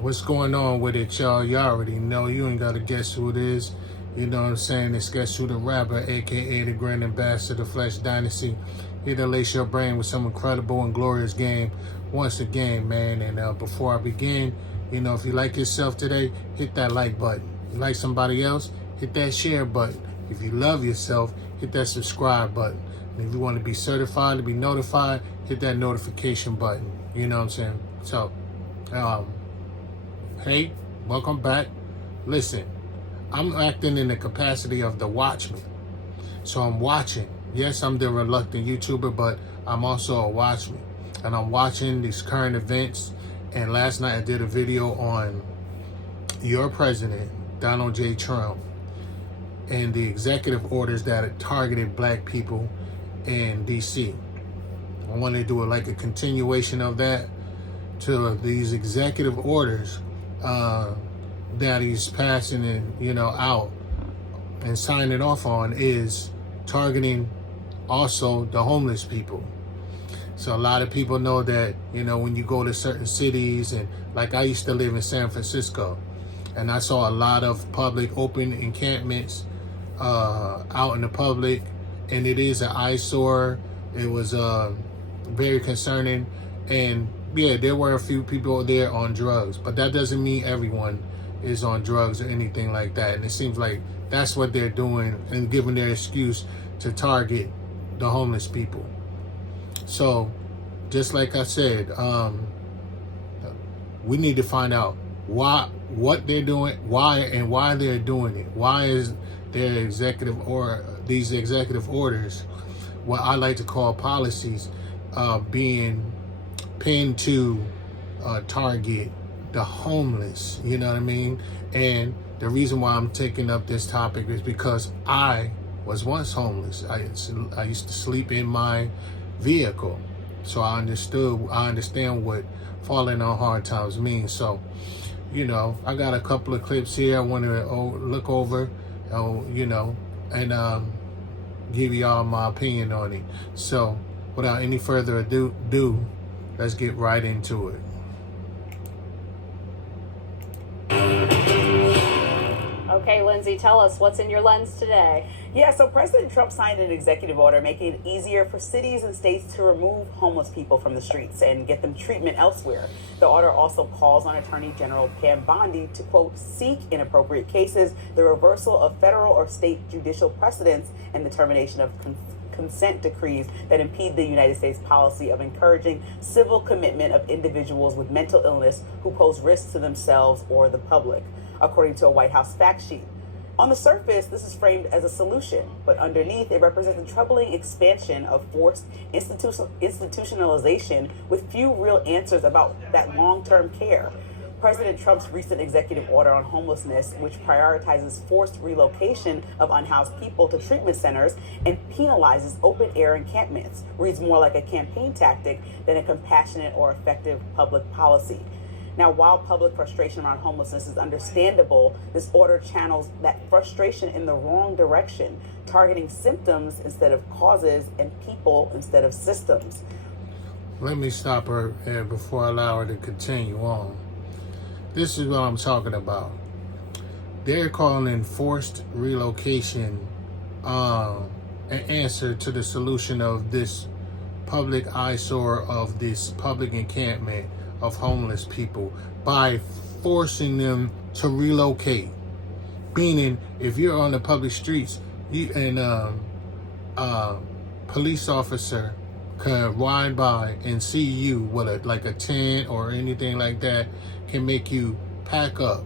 What's going on with it, y'all? You already know. You ain't got to guess who it is. You know what I'm saying? It's Guess Who the Rapper, a.k.a. the Grand Ambassador of the Flesh Dynasty. Here to lace your brain with some incredible and glorious game once again, man. And before I begin, if you like yourself today, hit that like button. You like somebody else, hit that share button. If you love yourself, hit that subscribe button. And if you want to be certified, to be notified, hit that notification button. You know what I'm saying? So, hey, welcome back. Listen, I'm acting in the capacity of the watchman. So I'm watching. Yes, I'm the reluctant YouTuber, but I'm also a watchman. And I'm watching these current events. And last night I did a video on your president, Donald J. Trump, and the executive orders that targeted black people in D.C. I want to do like a continuation of that to these executive orders that he's passing and out and signing off on is targeting also the homeless people. So a lot of people know that when you go to certain cities, and like I used to live in San Francisco, and I saw a lot of public open encampments out in the public, and it is an eyesore. It was very concerning, and yeah, there were a few people there on drugs, but that doesn't mean everyone is on drugs or anything like that. And it seems like that's what they're doing and giving their excuse to target the homeless people. So, just like I said, we need to find out what they're doing, why they're doing it. Why is their these executive orders, what I like to call policies, being pinned to target the homeless, you know what I mean? And the reason why I'm taking up this topic is because I was once homeless. I used to sleep in my vehicle, so I understand what falling on hard times means. So I got a couple of clips here I want to look over, and give y'all my opinion on it. So without any further ado, let's get right into it. Okay, Lindsay, tell us what's in your lens today. Yeah, so President Trump signed an executive order making it easier for cities and states to remove homeless people from the streets and get them treatment elsewhere. The order also calls on Attorney General Pam Bondi to, quote, seek in appropriate cases the reversal of federal or state judicial precedents and the termination of consent decrees that impede the United States policy of encouraging civil commitment of individuals with mental illness who pose risks to themselves or the public, according to a White House fact sheet. On the surface, this is framed as a solution, but underneath it represents a troubling expansion of forced institutionalization with few real answers about that long-term care. President Trump's recent executive order on homelessness, which prioritizes forced relocation of unhoused people to treatment centers and penalizes open-air encampments, reads more like a campaign tactic than a compassionate or effective public policy. Now, while public frustration around homelessness is understandable, this order channels that frustration in the wrong direction, targeting symptoms instead of causes and people instead of systems. Let me stop her before I allow her to continue on. This is what I'm talking about. They're calling forced relocation an answer to the solution of this public eyesore, of this public encampment of homeless people, by forcing them to relocate. Meaning, if you're on the public streets, police officer can ride by and see you with a tent or anything like that, can make you pack up.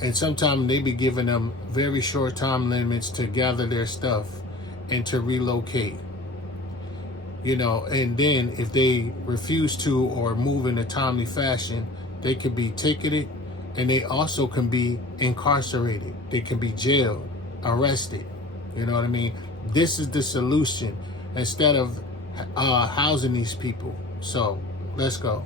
And sometimes they be giving them very short time limits to gather their stuff and to relocate. And then if they refuse to or move in a timely fashion, they can be ticketed, and they also can be incarcerated. They can be jailed, arrested. You know what I mean? This is the solution instead of housing these people. So let's go.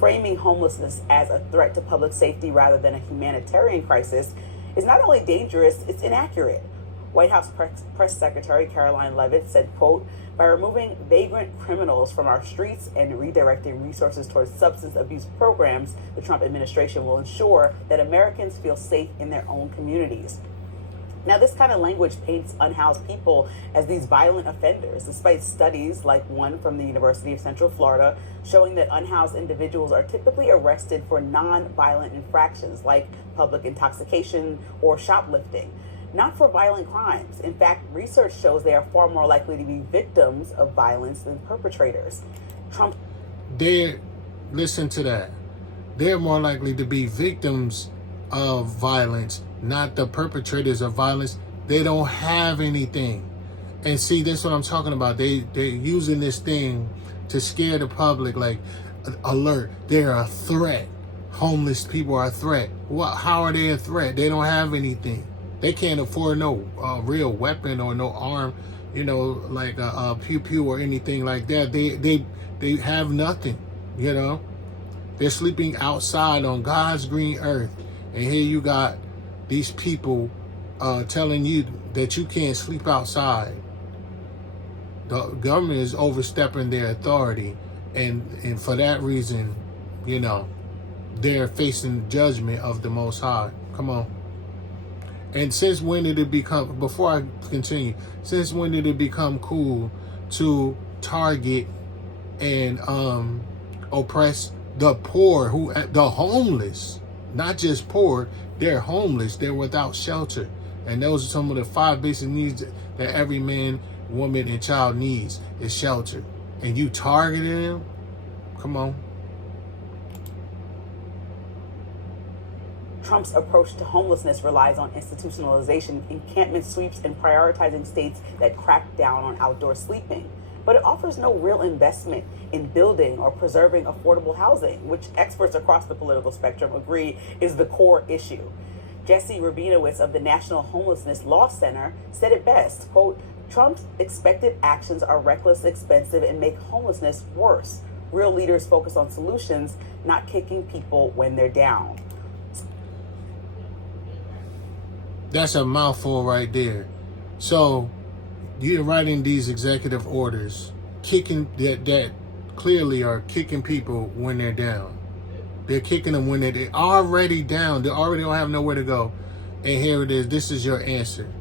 Framing homelessness as a threat to public safety rather than a humanitarian crisis is not only dangerous, it's inaccurate. White House Press Secretary Caroline Leavitt said, quote, by removing vagrant criminals from our streets and redirecting resources towards substance abuse programs, the Trump administration will ensure that Americans feel safe in their own communities. Now, this kind of language paints unhoused people as these violent offenders, despite studies like one from the University of Central Florida showing that unhoused individuals are typically arrested for non-violent infractions like public intoxication or shoplifting, not for violent crimes. In fact, research shows they are far more likely to be victims of violence than perpetrators. Listen to that. They're more likely to be victims of violence, not the perpetrators of violence. They don't have anything. And see, that's what I'm talking about. They're using this thing to scare the public, like, alert, they're a threat. Homeless people are a threat. How are they a threat? They don't have anything. They can't afford no real weapon or no arm, like a pew or anything like that. They have nothing, They're sleeping outside on God's green earth. And here you got these people telling you that you can't sleep outside. The government is overstepping their authority. And for that reason, they're facing judgment of the Most High. Come on. And since when did it become, before I continue, since when did it become cool to target and oppress the poor, the homeless? Not just poor, they're homeless, they're without shelter. And those are some of the 5 basic needs that every man, woman, and child needs, is shelter. And you targeting them? Come on. Trump's approach to homelessness relies on institutionalization, encampment sweeps, and prioritizing states that crack down on outdoor sleeping. But it offers no real investment in building or preserving affordable housing, which experts across the political spectrum agree is the core issue. Jesse Rabinowitz of the National Homelessness Law Center said it best, quote, Trump's expected actions are reckless, expensive, and make homelessness worse. Real leaders focus on solutions, not kicking people when they're down. That's a mouthful right there. So you're writing these executive orders, kicking that clearly are kicking people when they're down. They're kicking them when they're already down. They already don't have nowhere to go. And here it is. This is your answer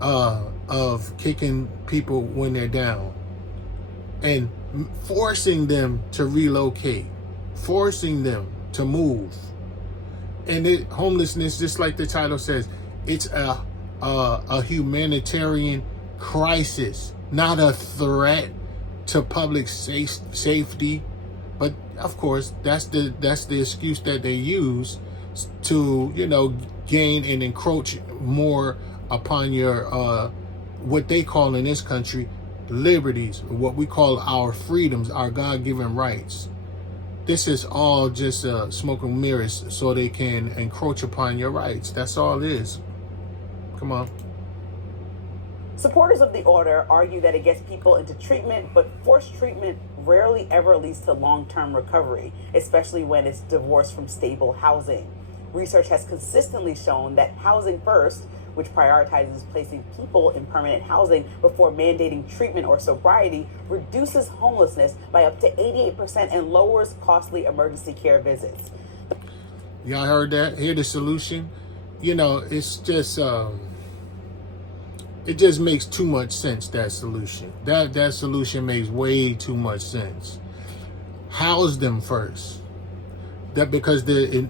of kicking people when they're down and forcing them to relocate, forcing them to move. And homelessness, just like the title says, it's a humanitarian crisis, not a threat to public safety. But of course, that's the excuse that they use to gain and encroach more upon your what they call in this country liberties, what we call our freedoms, our God-given rights. This is all just smoke and mirrors so they can encroach upon your rights. That's all it is. Come on. Supporters of the order argue that it gets people into treatment, but forced treatment rarely ever leads to long-term recovery, especially when it's divorced from stable housing. Research has consistently shown that housing first, which prioritizes placing people in permanent housing before mandating treatment or sobriety, reduces homelessness by up to 88% and lowers costly emergency care visits. Y'all heard that? Hear the solution? It's just it just makes too much sense, that solution. That solution makes way too much sense. House them first. That because the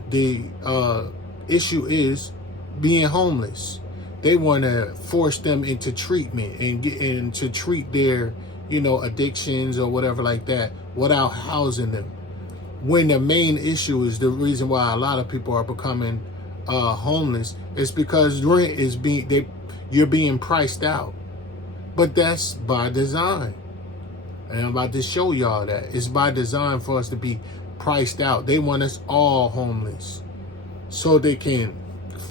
issue is being homeless. They want to force them into treatment and to treat their, addictions or whatever like that without housing them. When the main issue is the reason why a lot of people are becoming homeless is because rent is you're being priced out. But that's by design. And I'm about to show y'all that. It's by design for us to be priced out. They want us all homeless so they can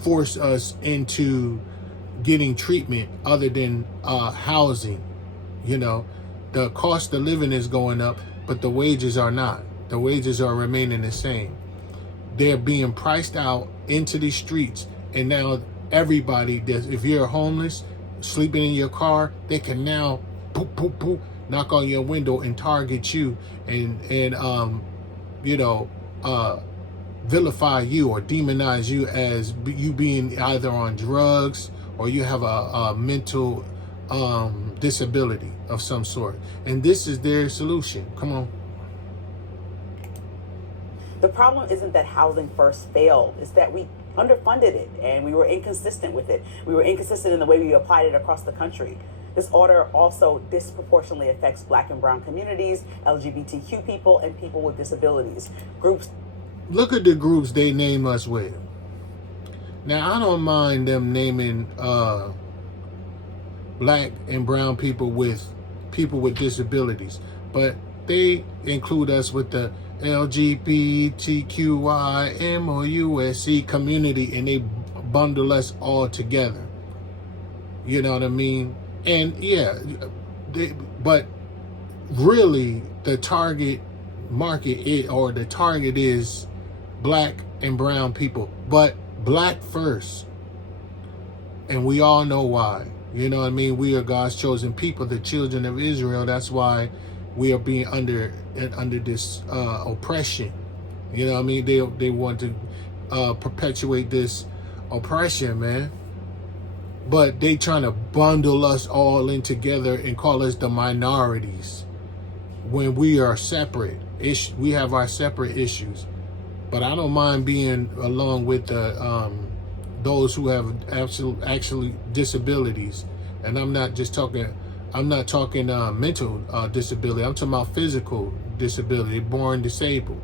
force us into getting treatment other than housing. The cost of living is going up, but the wages are not. The wages are remaining the same. They're being priced out into the streets, and now everybody if you're homeless, sleeping in your car, they can now poop, poop, poop, knock on your window and target you and you know, vilify you or demonize you as you being either on drugs or you have a mental disability of some sort. And this is their solution. Come on. The problem isn't that Housing First failed, it's that we underfunded it and we were inconsistent with it. We were inconsistent in the way we applied it across the country. This order also disproportionately affects Black and brown communities, LGBTQ people, and people with disabilities. Groups. Look at the groups they name us with. Now, I don't mind them naming Black and brown people with disabilities, but they include us with the LGBTQIMOUSC community, and they bundle us all together. You know what I mean? And yeah, but really the target market the target is Black and brown people, but Black first. And we all know why. You know what I mean? We are God's chosen people, the children of Israel. That's why we are being under this oppression. You know what I mean? They want to perpetuate this oppression, man. But they trying to bundle us all in together and call us the minorities when we are separate. We have our separate issues. But I don't mind being along with the those who have actually disabilities. And I'm not talking mental disability. I'm talking about physical disability, born disabled,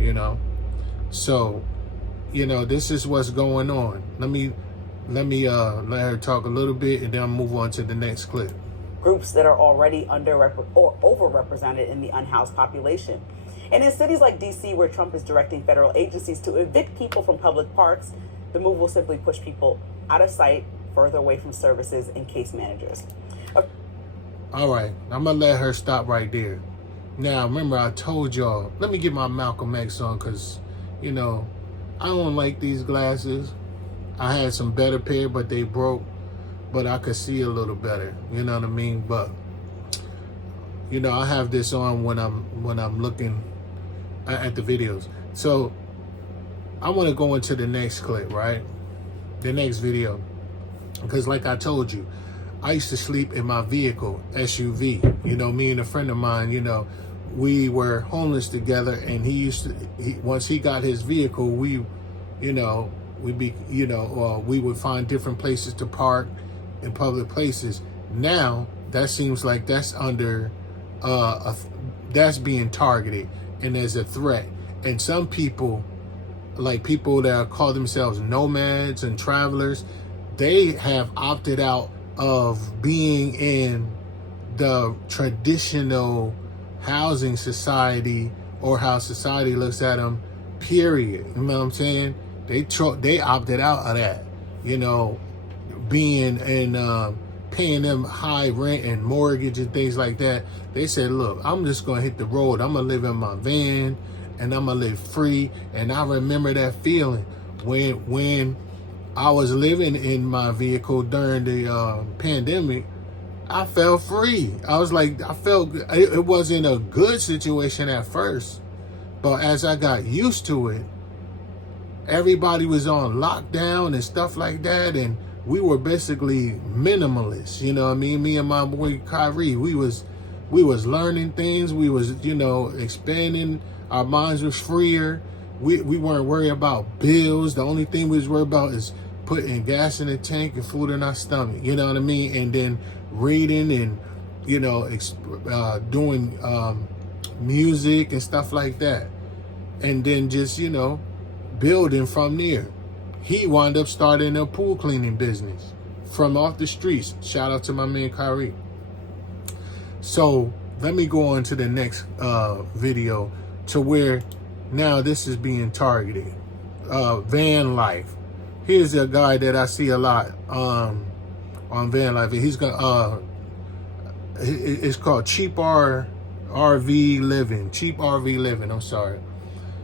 you know. So, you know, this is what's going on. Let me let her talk a little bit, and then I'll move on to the next clip. Groups that are already overrepresented in the unhoused population. And in cities like D.C., where Trump is directing federal agencies to evict people from public parks, the move will simply push people out of sight, further away from services and case managers. All right, I'm going to let her stop right there. Now, remember, I told y'all, let me get my Malcolm X on, because, you know, I don't like these glasses. I had some better pair, but they broke. But I could see a little better. You know what I mean? But, you know, I have this on when I'm looking at the videos. So I want to go into the next clip, right? The next video. Because like I told you, I used to sleep in my vehicle, SUV. You know, me and a friend of mine, you know, we were homeless together, and once he got his vehicle, we would find different places to park in public places. Now that seems like that's under that's being targeted and as a threat. And some people, like people that call themselves nomads and travelers, they have opted out of being in the traditional housing society or how society looks at them, period. You know what I'm saying? They opted out of that, you know, being and paying them high rent and mortgage and things like that. They said, look, I'm just going to hit the road. I'm going to live in my van and I'm going to live free. And I remember that feeling when I was living in my vehicle during the pandemic. I felt free. I was like, I felt it wasn't a good situation at first, but as I got used to it, everybody was on lockdown and stuff like that, and we were basically minimalists. You know what I mean? Me and my boy Kyrie, we was learning things. We was, you know, expanding. Our minds was freer. We weren't worried about bills. The only thing we was worried about is putting gas in the tank and food in our stomach. You know what I mean? And then reading and, you know, doing music and stuff like that. And then just, you know, building from there. He wound up starting a pool cleaning business from off the streets. Shout out to my man Kyrie. So let me go on to the next video, to where now this is being targeted. Van life. Here's a guy that I see a lot on van life. He's gonna it's called Cheap RV Living. Cheap RV Living. I'm sorry.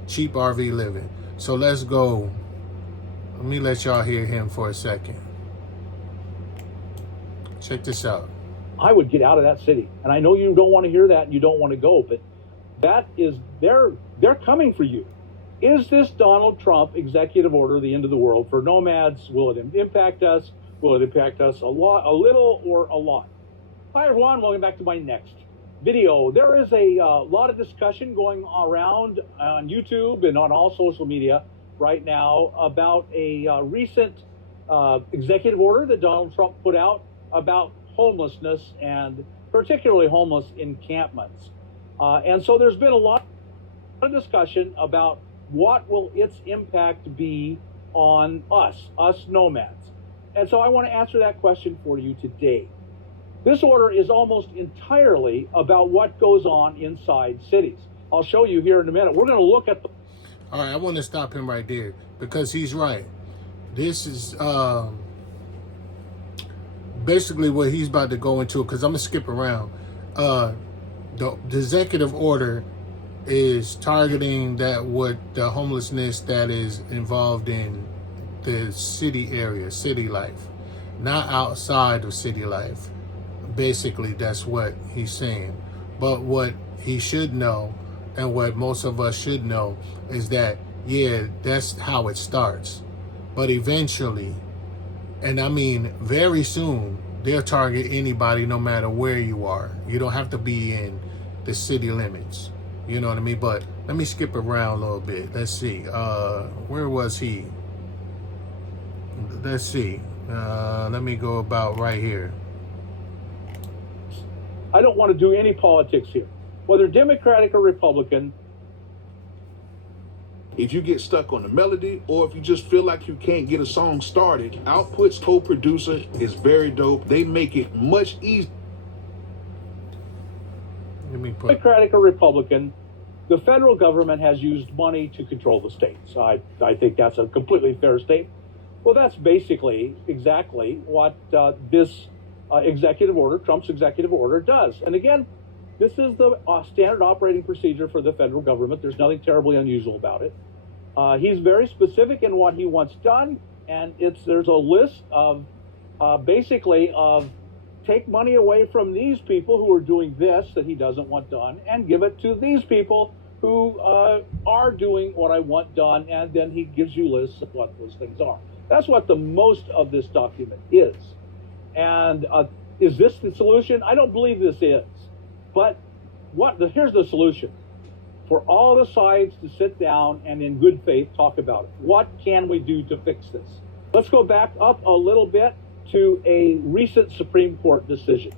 Cheap RV Living. So let's go. Let me let y'all hear him for a second. Check this out. I would get out of that city. And I know you don't want to hear that and you don't want to go, but that is, they're coming for you. Is this Donald Trump executive order the end of the world for nomads? Will it impact us? Will it impact us a little, or a lot? Hi everyone, welcome back to my next video. There is a lot of discussion going around on YouTube and on all social media right now about a recent executive order that Donald Trump put out about homelessness, and particularly homeless encampments. And so there's been a lot of discussion about what will its impact be on us nomads. And so I want to answer that question for you today. This order is almost entirely about what goes on inside cities. I'll show you here in a minute. We're going to look at the... All right, I want to stop him right there because he's right. This is basically what he's about to go into, because I'm going to skip around. The executive order is targeting the homelessness that is involved in the city area, city life, not outside of city life. Basically, that's what he's saying. But what he should know, and what most of us should know, is that, yeah, that's how it starts. But eventually, and I mean very soon, they'll target anybody no matter where you are. You don't have to be in the city limits. You know what I mean? But let me skip around a little bit. Let's see. Where was he? Let's see. Let me go about right here. I don't want to do any politics here, whether Democratic or Republican. If you get stuck on the melody, or if you just feel like you can't get a song started, Output's co-producer is very dope. They make it much easier. Democratic or Republican, the federal government has used money to control the states. I think that's a completely fair statement. Well, that's basically exactly what this executive order, Trump's executive order, does. And again, this is the standard operating procedure for the federal government. There's nothing terribly unusual about it. He's very specific in what he wants done, and there's a list of basically of take money away from these people who are doing this that he doesn't want done, and give it to these people who are doing what I want done, and then he gives you lists of what those things are. That's what the most of this document is. And is this the solution? I don't believe this is. But here's the solution. For all the sides to sit down and in good faith talk about it. What can we do to fix this? Let's go back up a little bit to a recent Supreme Court decision.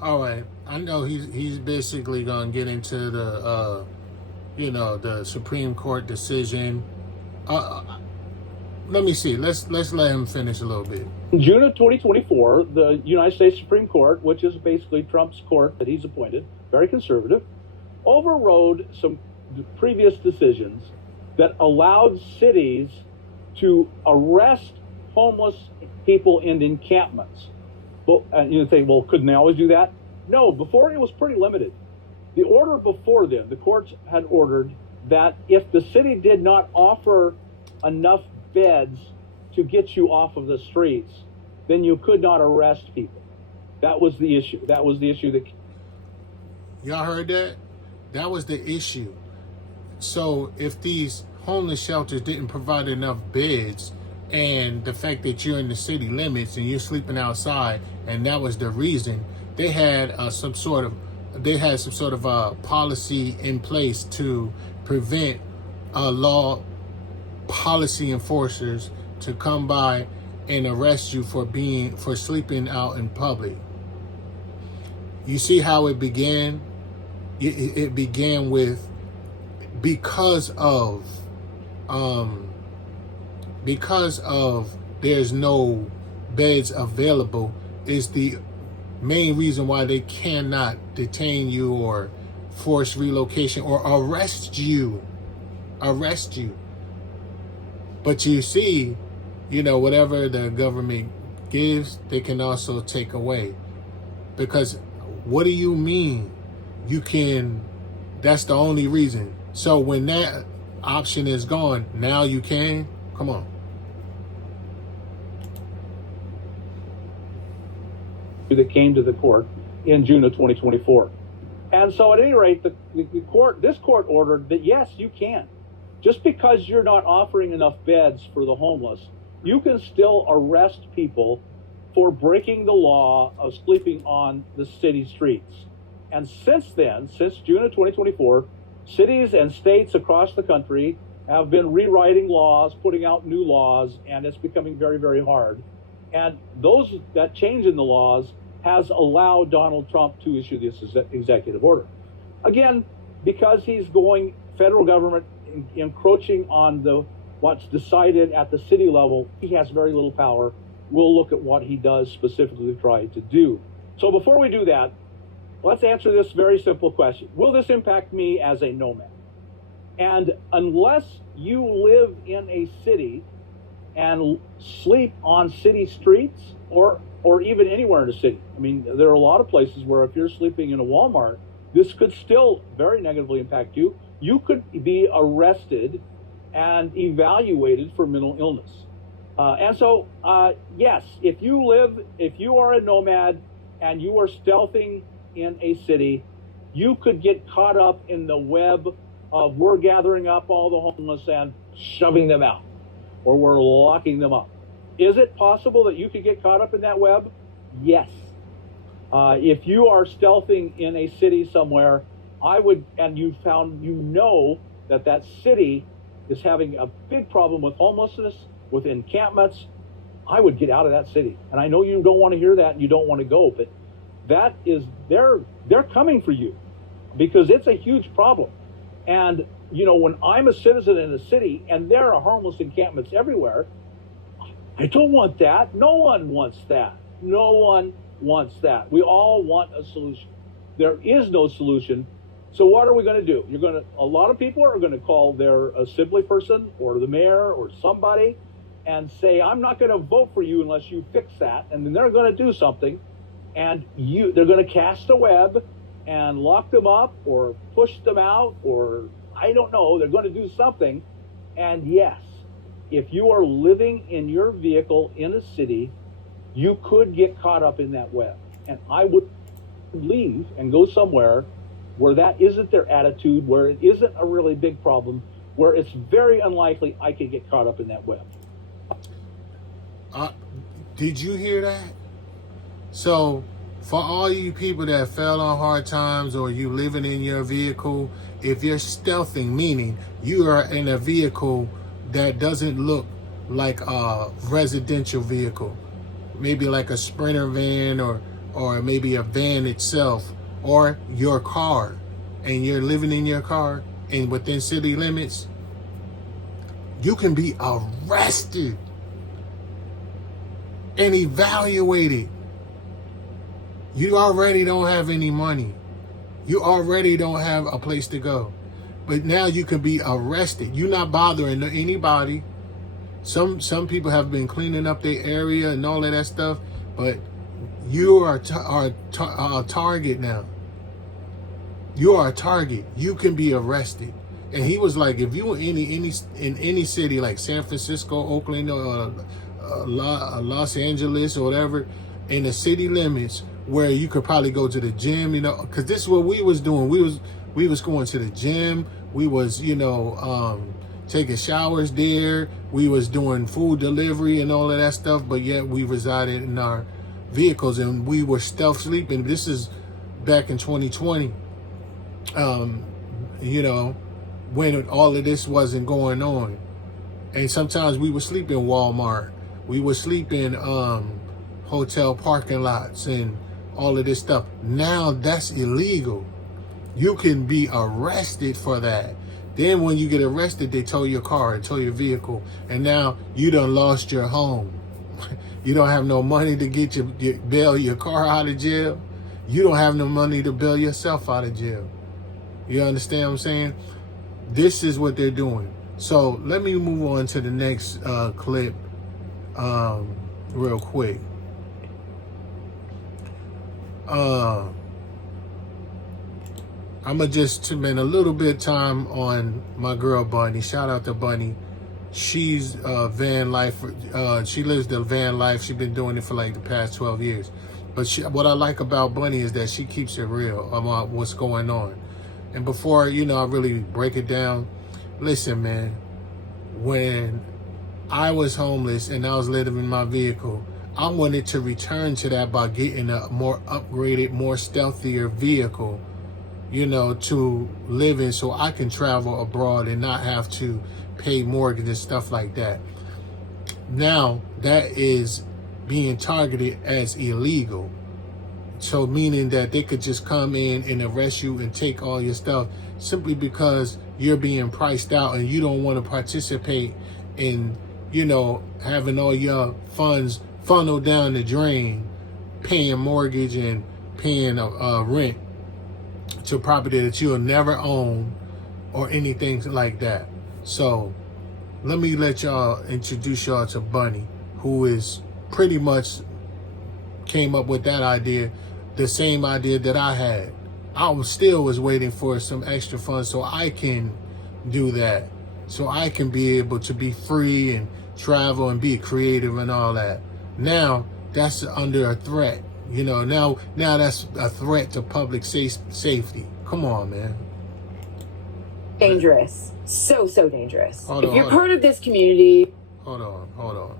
All right, I know he's basically gonna get into the the Supreme Court decision. Let me see. Let's let him finish a little bit. In June of 2024, the United States Supreme Court, which is basically Trump's court that he's appointed, very conservative, overrode some previous decisions that allowed cities to arrest homeless people in encampments. And you think, well, couldn't they always do that? No, before it was pretty limited. The order before then, the courts had ordered that if the city did not offer enough beds to get you off of the streets, then you could not arrest people. That was the issue. That was the issue that... Y'all heard that? That was the issue. So if these homeless shelters didn't provide enough beds, and the fact that you're in the city limits and you're sleeping outside, and that was the reason, they had some sort of policy in place to prevent law policy enforcers to come by and arrest you for sleeping out in public. You see how it began? It began with because of there's no beds available is the main reason why they cannot detain you or force relocation or arrest you. But you see, whatever the government gives, they can also take away. Because what do you mean that's the only reason. So when that option is gone, now you can? Come on. that came to the court in June of 2024. And so at any rate, this court ordered that, yes, you can. Just because you're not offering enough beds for the homeless, you can still arrest people for breaking the law of sleeping on the city streets. And since then, since June of 2024, cities and states across the country have been rewriting laws, putting out new laws, and it's becoming very, very hard. And that change in the laws has allowed Donald Trump to issue this executive order. Again, because he's going federal government encroaching on what's decided at the city level, he has very little power. We'll look at what he does specifically try to do. So before we do that, let's answer this very simple question. Will this impact me as a nomad? And unless you live in a city and sleep on city streets or even anywhere in the city, I mean, there are a lot of places where if you're sleeping in a Walmart, this could still very negatively impact you. You could be arrested and evaluated for mental illness. Yes, if you are a nomad and you are stealthing in a city, you could get caught up in the web of we're gathering up all the homeless and shoving them out, or we're locking them up. Is it possible that you could get caught up in that web? Yes. If you are stealthing in a city somewhere, and you know that city is having a big problem with homelessness, with encampments, I would get out of that city. And I know you don't want to hear that and you don't want to go, but they're coming for you because it's a huge problem. And, when I'm a citizen in a city and there are homeless encampments everywhere, I don't want that. No one wants that. No one wants that. We all want a solution. There is no solution. So what are we going to do? A lot of people are going to call their assembly person or the mayor or somebody and say, I'm not going to vote for you unless you fix that. And then they're going to do something, and they're going to cast a web and lock them up or push them out, or I don't know, they're going to do something. And yes, if you are living in your vehicle in a city, you could get caught up in that web. And I would leave and go somewhere where that isn't their attitude, where it isn't a really big problem, where it's very unlikely I could get caught up in that web. Did you hear that? So, for all you people that fell on hard times or you living in your vehicle, if you're stealthing, meaning you are in a vehicle that doesn't look like a residential vehicle, maybe like a Sprinter van or maybe a van itself, or your car, and you're living in your car and within city limits, you can be arrested and evaluated. You already don't have any money. You already don't have a place to go. But now you can be arrested. You're not bothering anybody. Some people have been cleaning up their area and all of that stuff, but you are a target now. You are a target. You can be arrested. And he was like, if you were in any city like San Francisco, Oakland, or Los Angeles or whatever, in the city limits where you could probably go to the gym, because this is what we was doing. We was going to the gym. We was, taking showers there. We was doing food delivery and all of that stuff, but yet we resided in our vehicles and we were stealth sleeping. This is back in 2020. When all of this wasn't going on. And sometimes we would sleep in Walmart. We would sleep in hotel parking lots and all of this stuff. Now that's illegal. You can be arrested for that. Then when you get arrested, they tow your car and tow your vehicle. And now you done lost your home. You don't have no money to bail your car out of jail. You don't have no money to bail yourself out of jail. You understand what I'm saying? This is what they're doing. So let me move on to the next clip real quick. I'm going to just spend a little bit of time on my girl Bunny. Shout out to Bunny. She's van life. She lives the van life. She's been doing it for like the past 12 years. But what I like about Bunny is that she keeps it real about what's going on. And before, I really break it down, listen, man, when I was homeless and I was living in my vehicle, I wanted to return to that by getting a more upgraded, more stealthier vehicle, to live in so I can travel abroad and not have to pay mortgage and stuff like that. Now that is being targeted as illegal. So meaning that they could just come in and arrest you and take all your stuff simply because you're being priced out and you don't want to participate in, having all your funds funneled down the drain, paying mortgage and paying rent to property that you'll never own or anything like that. So let me introduce y'all to Bunny, who is pretty much came up with that idea, the same idea that I had. I was waiting for some extra funds so I can do that, so I can be able to be free and travel and be creative and all that. Now that's under a threat. Now that's a threat to public safety. Come on, man. Dangerous. So dangerous. Hold if on, you're hold part of this community, Hold on.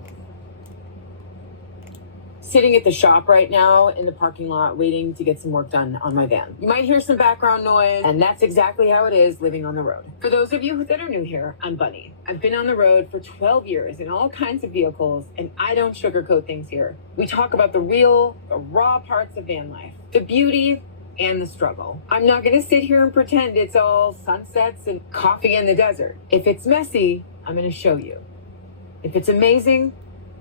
sitting at the shop right now in the parking lot waiting to get some work done on my van. You might hear some background noise, and that's exactly how it is living on the road. For those of you that are new here, I'm Bunny. I've been on the road for 12 years in all kinds of vehicles, and I don't sugarcoat things here. We talk about the real, the raw parts of van life, the beauty and the struggle. I'm not going to sit here and pretend it's all sunsets and coffee in the desert. If it's messy, I'm going to show you. If it's amazing,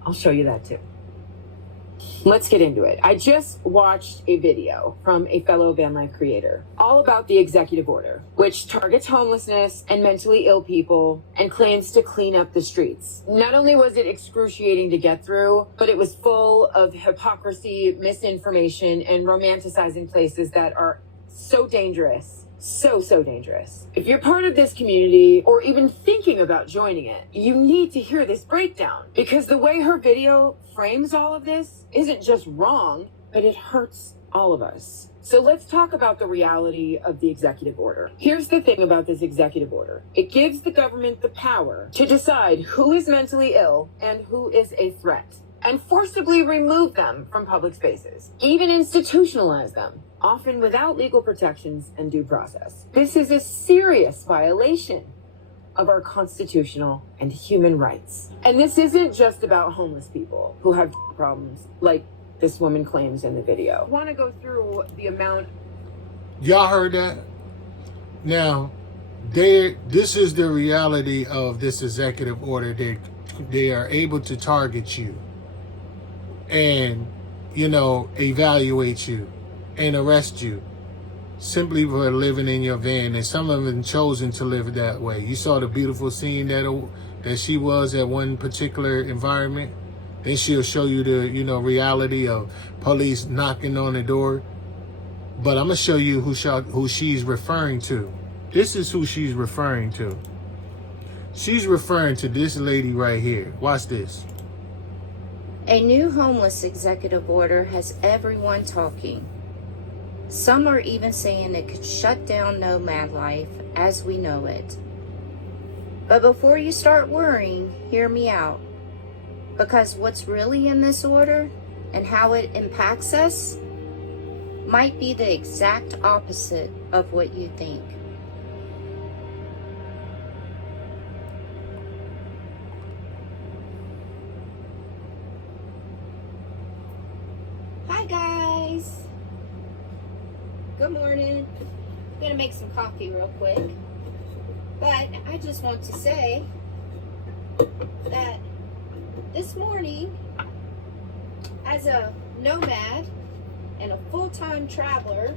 I'll show you that too. Let's get into it. I just watched a video from a fellow van life creator all about the executive order, which targets homelessness and mentally ill people and claims to clean up the streets. Not only was it excruciating to get through, but it was full of hypocrisy, misinformation, and romanticizing places that are so dangerous. So dangerous. If you're part of this community or even thinking about joining it, you need to hear this breakdown, because the way her video frames all of this isn't just wrong, but it hurts all of us. So let's talk about the reality of the executive order. Here's the thing about this executive order. It gives the government the power to decide who is mentally ill and who is a threat, and forcibly remove them from public spaces, even institutionalize them, often without legal protections and due process. This is a serious violation of our constitutional and human rights. And this isn't just about homeless people who have problems like this woman claims in the video. I want to go through the amount. Y'all heard that? Now, this is the reality of this executive order. They are able to target you and, evaluate you and arrest you simply for living in your van. And some of them chosen to live that way. You saw the beautiful scene that she was at one particular environment. Then she'll show you the reality of police knocking on the door. But I'm gonna show you who she's referring to. This is who she's referring to. She's referring to this lady right here. Watch this. A new homeless executive order has everyone talking. Some are even saying it could shut down nomad life as we know it. But before you start worrying, hear me out. Because what's really in this order and how it impacts us might be the exact opposite of what you think. Hi guys! Good morning. I'm gonna make some coffee real quick. But I just want to say that this morning, as a nomad and a full-time traveler,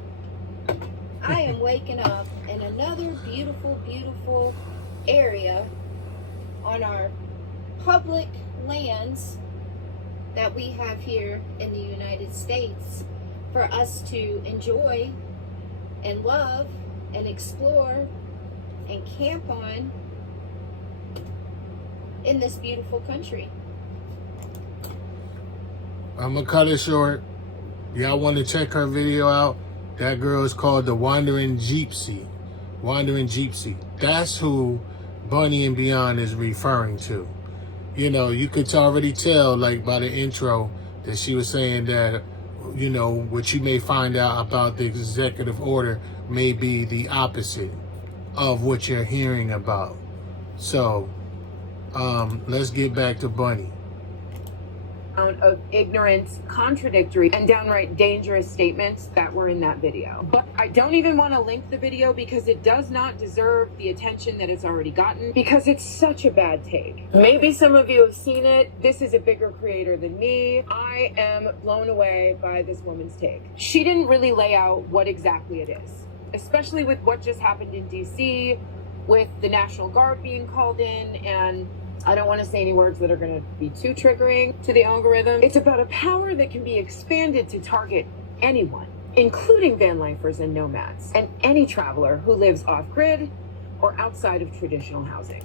I am waking up in another beautiful area on our public lands that we have here in the United States for us to enjoy and love and explore and camp on in this beautiful country. I'm gonna cut it short Y'all want to check her video out? That girl is called the Wandering Gypsy. Wandering Gypsy. That's who Bunny and Beyond is referring to. You know, you could already tell, like, by the intro, that she was saying that, you know, what you may find out about the executive order may be the opposite of what you're hearing about. So, let's get back to Bunny. Of ignorant, contradictory, and downright dangerous statements that were in that video. But I don't even want to link the video because it does not deserve the attention that it's already gotten, because it's such a bad take. Maybe some of you have seen it. This is a bigger creator than me. I am blown away by this woman's take. She didn't really lay out what exactly it is, especially with what just happened in DC, with the National Guard being called in, and I don't want to say any words that are going to be too triggering to the algorithm. It's about a power that can be expanded to target anyone, including van lifers and nomads, and any traveler who lives off-grid or outside of traditional housing.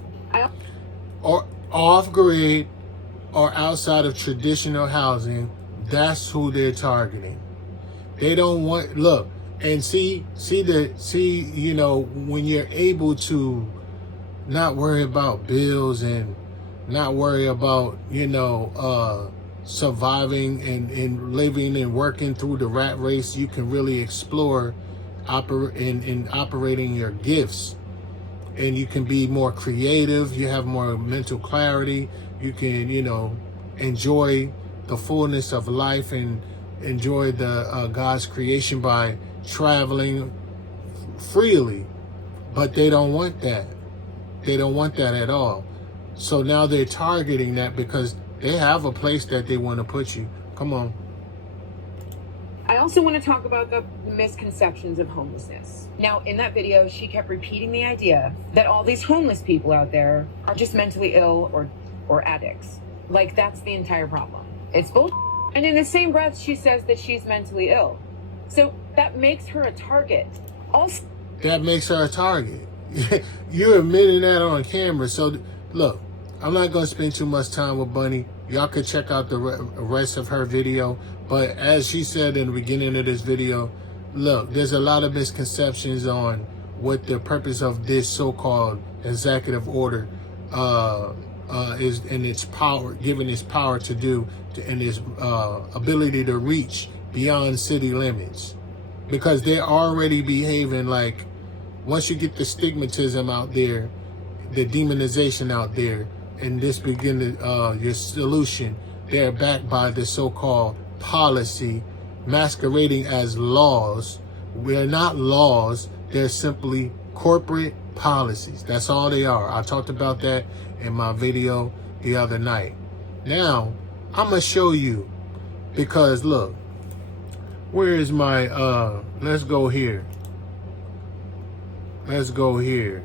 Or off-grid or outside of traditional housing, that's who they're targeting. They don't want, look, and see, you know, when you're able to not worry about bills and not worry about, you know, surviving and living and working through the rat race, you can really explore in operating your gifts, and you can be more creative. You have more mental clarity. You can, you know, enjoy the fullness of life and enjoy the God's creation by traveling freely. But they don't want that. They don't want that at all. So now they're targeting that because they have a place that they want to put you. Come on. I also want to talk about the misconceptions of homelessness. Now, in that video, she kept repeating the idea that all these homeless people out there are just mentally ill or addicts. Like, that's the entire problem. It's bullshit. And in the same breath, she says that she's mentally ill. So that makes her a target. Also, that makes her a target. You're admitting that on camera. So, look, I'm not going to spend too much time with Bunny. Y'all could check out the rest of her video. But as she said in the beginning of this video, look, there's a lot of misconceptions on what the purpose of this so-called executive order is, and its power, given its power to do, and its ability to reach beyond city limits. Because they're already behaving like, once you get the stigmatism out there, the demonization out there, and this begin your solution, they're backed by the so-called policy masquerading as laws. They're not laws, they're simply corporate policies. That's all they are. I talked about that in my video the other night. Now, I'm going to show you, because look, where is my, let's go here. Let's go here.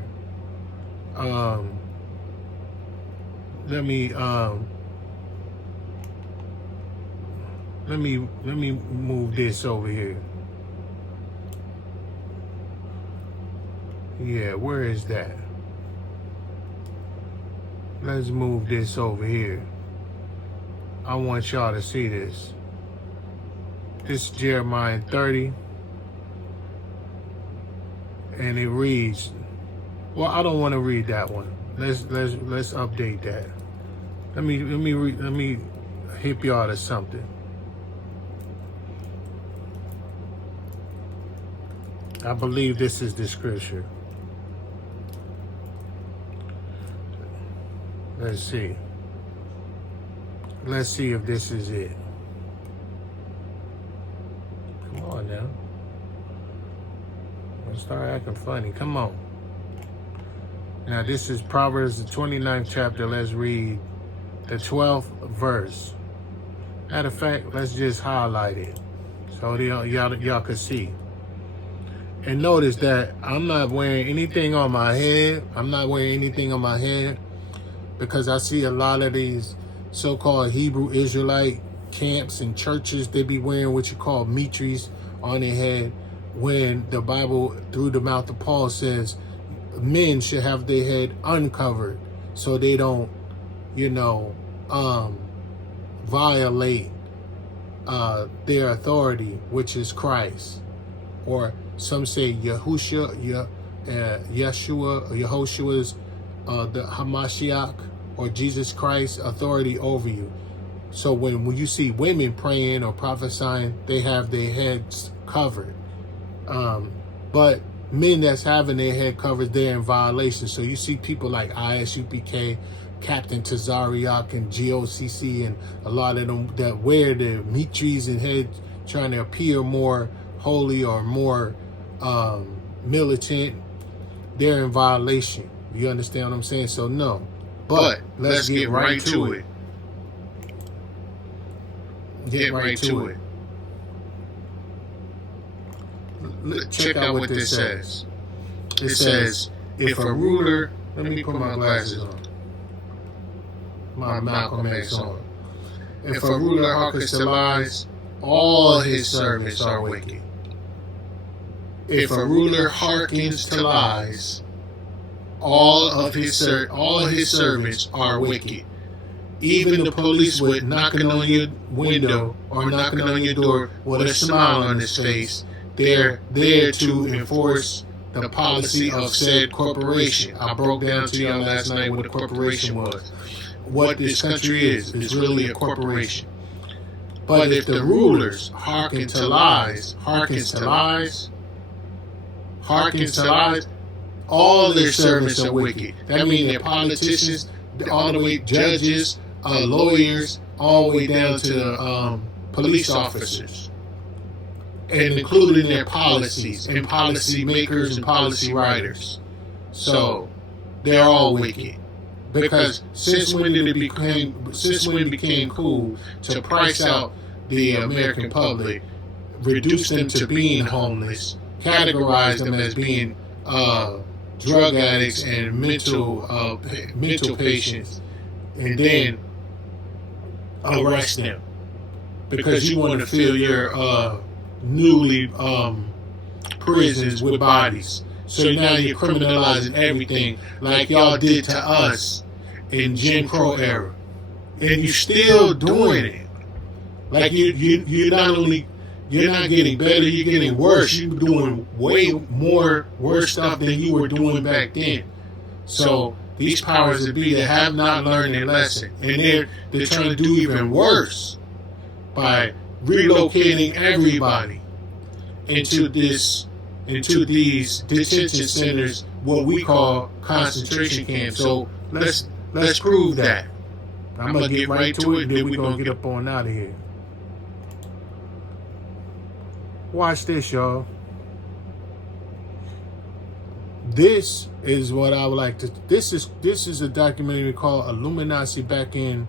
Let me move this over here. Yeah, where is that? Let's move this over here. I want y'all to see this. This is Jeremiah 30. And it reads, well, I don't want to read that one. Let's update that. Let me hip y'all to something. I believe this is the scripture. Let's see. Let's see if this is it. Come on now. Don't start acting funny. Come on. Now this is Proverbs the 29th chapter. Let's read the 12th verse. Matter of fact, let's just highlight it so y'all can see. And notice that I'm not wearing anything on my head. I'm not wearing anything on my head because I see a lot of these so-called Hebrew Israelite camps and churches. They be wearing what you call mitris on their head, when the Bible, through the mouth of Paul, says men should have their head uncovered so they don't, violate their authority, which is Christ, or some say Yeshua, Yehoshua's the Hamashiach, or Jesus Christ's authority over you. So when you see women praying or prophesying, they have their heads covered. But men that's having their head covered, they're in violation. So you see people like ISUPK, Captain Tazariak, and GOCC, and a lot of them that wear their meat trees and head trying to appear more holy or more militant. They're in violation. You understand what I'm saying? So no. But let's get right to it. Get right to it. Check out what this says. It says, if a ruler, let me put my glasses on, my Malcolm X on. If a ruler hearkens to lies, all his servants are wicked. If a ruler hearkens to lies, all his servants are wicked. Even the police would knocking on your window or knocking on your door with a smile on his face. They're there to enforce the policy of said corporation. I broke down to y'all last night what a corporation was. What this country is really a corporation. But if the rulers hearken to lies, all their servants are wicked. That means they're politicians, all the way judges, lawyers, all the way down to police officers, and including their policies and policy makers and policy writers. So they're all wicked. Because since when it became cool to price out the American public, reduce them to being homeless, categorize them as being drug addicts and mental patients, and then arrest them because you want to fill your newly prisons with bodies. So now you're criminalizing everything like y'all did to us in Jim Crow era, and you're still doing it. Like you're not getting better, you're getting worse. You're doing way more worse stuff than you were doing back then. So these powers that be that have not learned their lesson, and they're trying to do even worse by relocating everybody into these detention centers, what we call concentration camps. So let's prove that. I'm gonna get right to it, and then we're gonna get up on out of here. Watch this, y'all. This is what I would like to. This is a documentary called Illuminati back in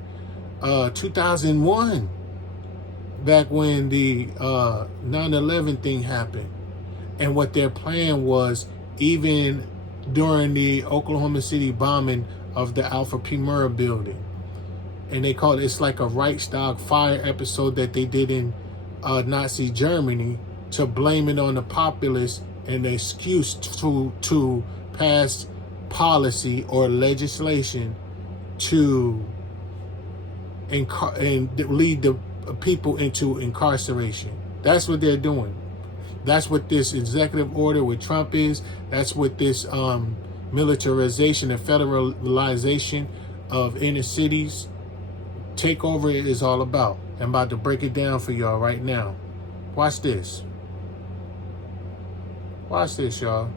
2001, back when the 9/11 thing happened, and what their plan was, even during the Oklahoma City bombing of the Alpha P. Murrah building, and they called it's like a Reichstag fire episode that they did in Nazi Germany, to blame it on the populace and the excuse to pass policy or legislation to lead the people into incarceration. That's what they're doing. That's what this executive order with Trump is. That's what this militarization and federalization of inner cities takeover is all about. I'm about to break it down for y'all right now. Watch this. Watch this, y'all.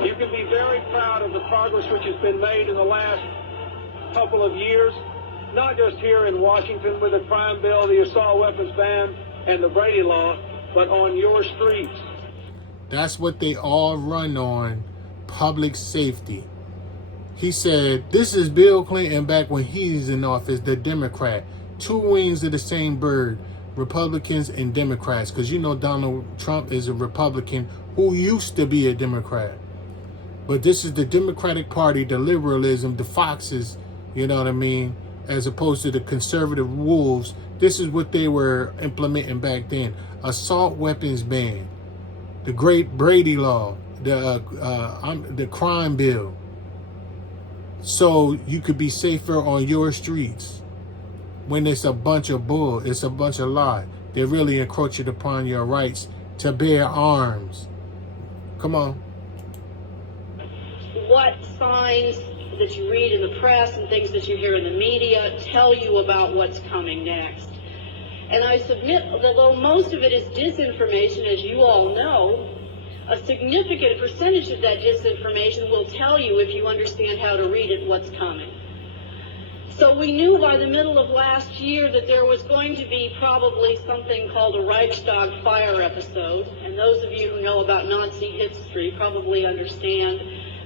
You can be very proud of the progress which has been made in the last couple of years, not just here in Washington with the crime bill, the assault weapons ban, and the Brady law, but on your streets. That's what they all run on, public safety. He said, this is Bill Clinton back when he's in office, the Democrat. Two wings of the same bird, Republicans and Democrats. Because you know Donald Trump is a Republican who used to be a Democrat. But this is the Democratic Party, the liberalism, the Foxes, you know what I mean? as opposed to the conservative wolves. This is what they were implementing back then. Assault weapons ban, the Great Brady Law, the crime bill, so you could be safer on your streets. When it's a bunch of bull, it's a bunch of lie. They're really encroaching upon your rights to bear arms. Come on. What signs that you read in the press and things that you hear in the media tell you about what's coming next? And I submit that though most of it is disinformation, as you all know, a significant percentage of that disinformation will tell you, if you understand how to read it, what's coming. So we knew by the middle of last year that there was going to be probably something called a Reichstag fire episode. And those of you who know about Nazi history probably understand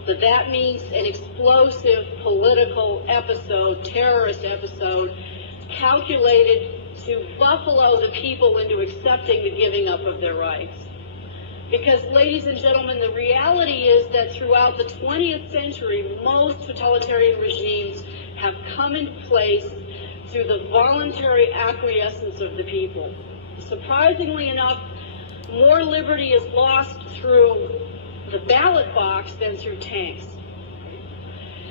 that that means an explosive political episode, terrorist episode, calculated to buffalo the people into accepting the giving up of their rights. Because, ladies and gentlemen, the reality is that throughout the 20th century, most totalitarian regimes have come into place through the voluntary acquiescence of the people. Surprisingly enough, more liberty is lost through the ballot box than through tanks.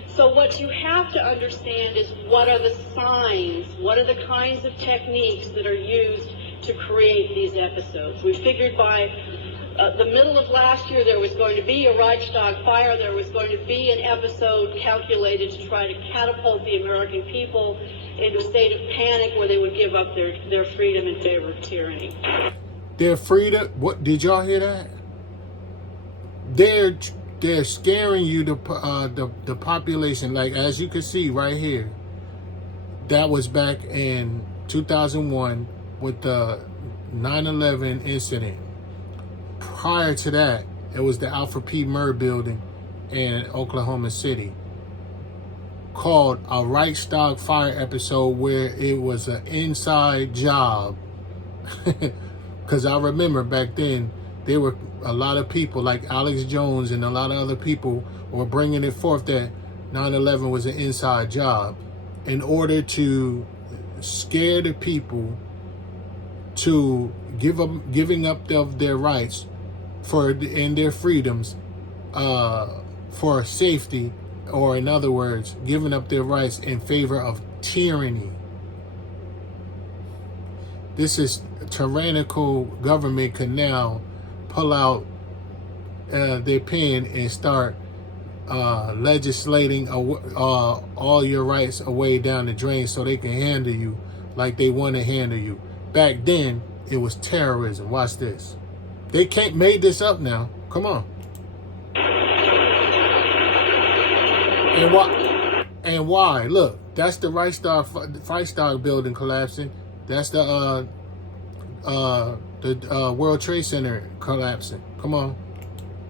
So what you have to understand is what are the signs, what are the kinds of techniques that are used to create these episodes. We figured by the middle of last year there was going to be a Reichstag fire, there was going to be an episode calculated to try to catapult the American people into a state of panic where they would give up their freedom in favor of tyranny. Their freedom? What, did y'all hear that? They're scaring you, the population. Like, as you can see right here, that was back in 2001 with the 9/11 incident. Prior to that, it was the Alfred P. Murrah building in Oklahoma City, called a Reichstag fire episode, where it was an inside job. Because I remember back then, there were a lot of people like Alex Jones and a lot of other people were bringing it forth that 9/11 was an inside job in order to scare the people to giving up their rights and their freedoms for safety, or in other words, giving up their rights in favor of tyranny. This is tyrannical government can now pull out their pen and start legislating all your rights away down the drain so they can handle you like they want to handle you. Back then, it was terrorism. Watch this. They can't made this up now. Come on. And why? Look, that's the Reichstag building collapsing. That's the World Trade Center collapsing. Come on.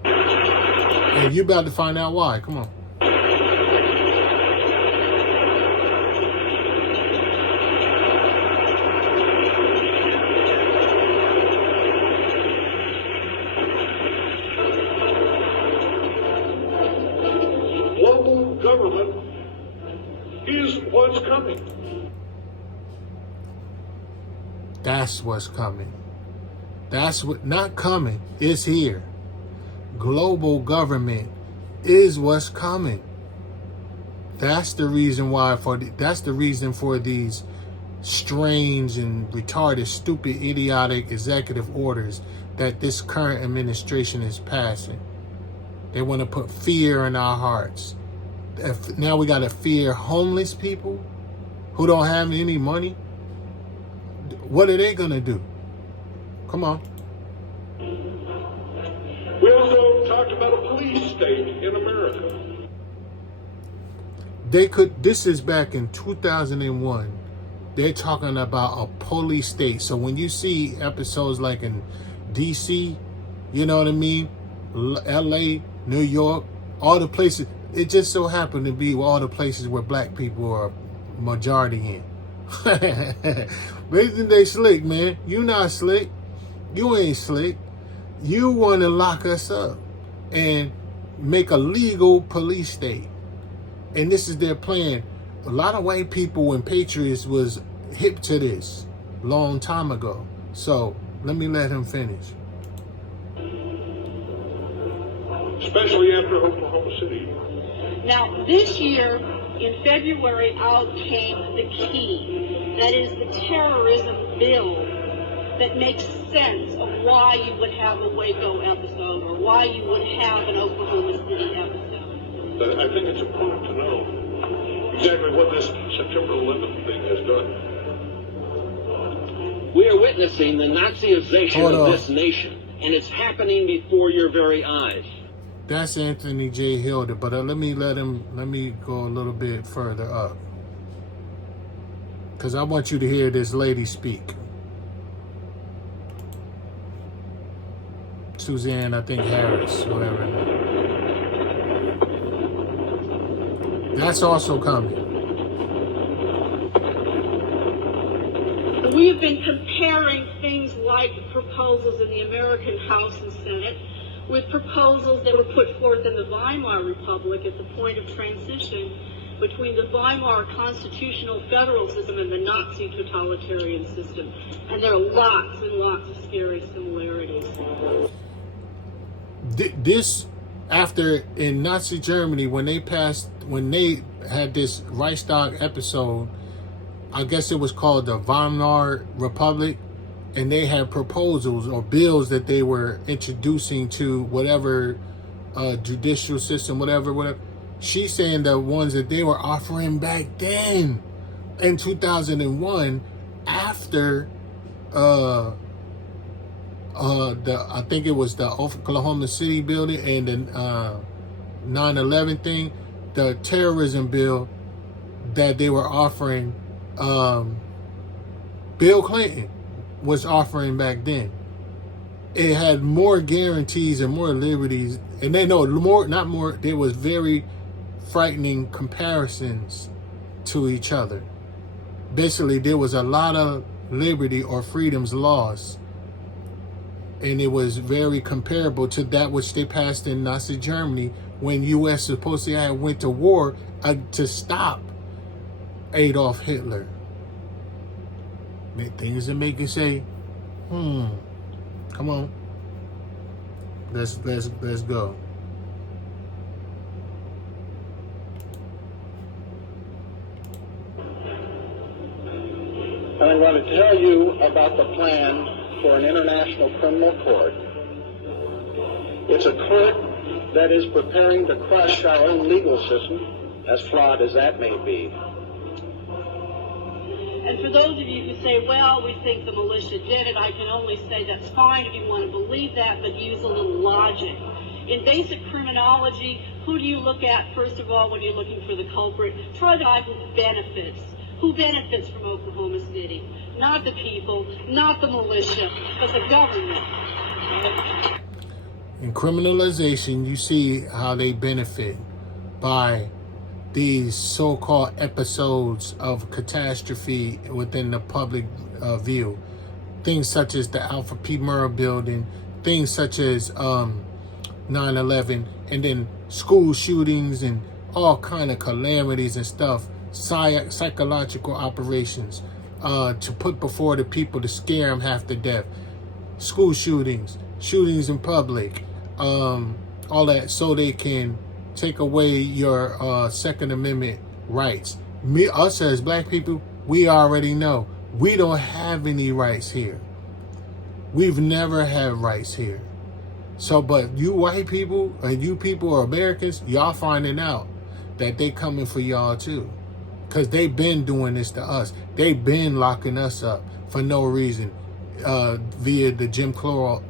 And you about to find out why. Come on. Global government is what's coming. That's what's coming. That's what, not coming, it's here. Global government is what's coming. That's the reason why that's the reason for these strange and retarded, stupid, idiotic executive orders that this current administration is passing. They want to put fear in our hearts. Now we got to fear homeless people who don't have any money. What are they going to do? Come on. We also talked about a police state in America. This is back in 2001. They're talking about a police state. So when you see episodes like in DC, you know what I mean? LA, New York, all the places, it just so happened to be all the places where black people are majority in. Isn't they slick, man? You not slick. You ain't slick. You want to lock us up and make a legal police state. And this is their plan. a lot of white people and patriots was hip to this long time ago. So let me let him finish. Especially after Oklahoma City. Now, this year, in February, out came the key. That is the terrorism bill that makes sense of why you would have a Waco episode or why you would have an Oklahoma City episode. I think it's important to know exactly what this September 11th thing has done. We are witnessing the Nazization Hold of on. this nation, and it's happening before your very eyes. That's Anthony J. Hilder, but let me go a little bit further up. Because I want you to hear this lady speak. Suzanne, I think Harris, whatever. That's also coming. We have been comparing things like proposals in the American House and Senate with proposals that were put forth in the Weimar Republic at the point of transition between the Weimar constitutional federal system and the Nazi totalitarian system. And there are lots and lots of scary similarities. This, after in Nazi Germany, when they had this Reichstag episode, I guess it was called the Weimar Republic, and they had proposals or bills that they were introducing to whatever judicial system, whatever. She's saying the ones that they were offering back then in 2001 after I think it was the Oklahoma City building and the 9/11 thing, the terrorism bill that they were offering, Bill Clinton was offering back then. It had more guarantees and more liberties, and there was very frightening comparisons to each other. Basically, there was a lot of liberty or freedoms lost, and it was very comparable to that which they passed in Nazi Germany when U.S. supposedly had went to war to stop Adolf Hitler. Things that make you say, come on, let's go. And I'm going to tell you about the plan for an international criminal court. It's a court that is preparing to crush our own legal system, as flawed as that may be. And for those of you who say, well, we think the militia did it, I can only say that's fine if you want to believe that, but use a little logic. In basic criminology, who do you look at, first of all, when you're looking for the culprit? Try the guy who benefits. Who benefits from Oklahoma City? Not the people, not the militia, but the government. In criminalization, you see how they benefit by these so-called episodes of catastrophe within the public view. Things such as the Alpha P. Murrah building, things such as 9/11, and then school shootings and all kind of calamities and stuff, psychological operations to put before the people to scare them half to death. School shootings in public, all that, so they can take away your Second Amendment rights. Us as black people, we already know we don't have any rights here. We've never had rights here. So, but you white people and you people or Americans, y'all finding out that they coming for y'all too. Because they've been doing this to us. They've been locking us up for no reason via the Jim Crow.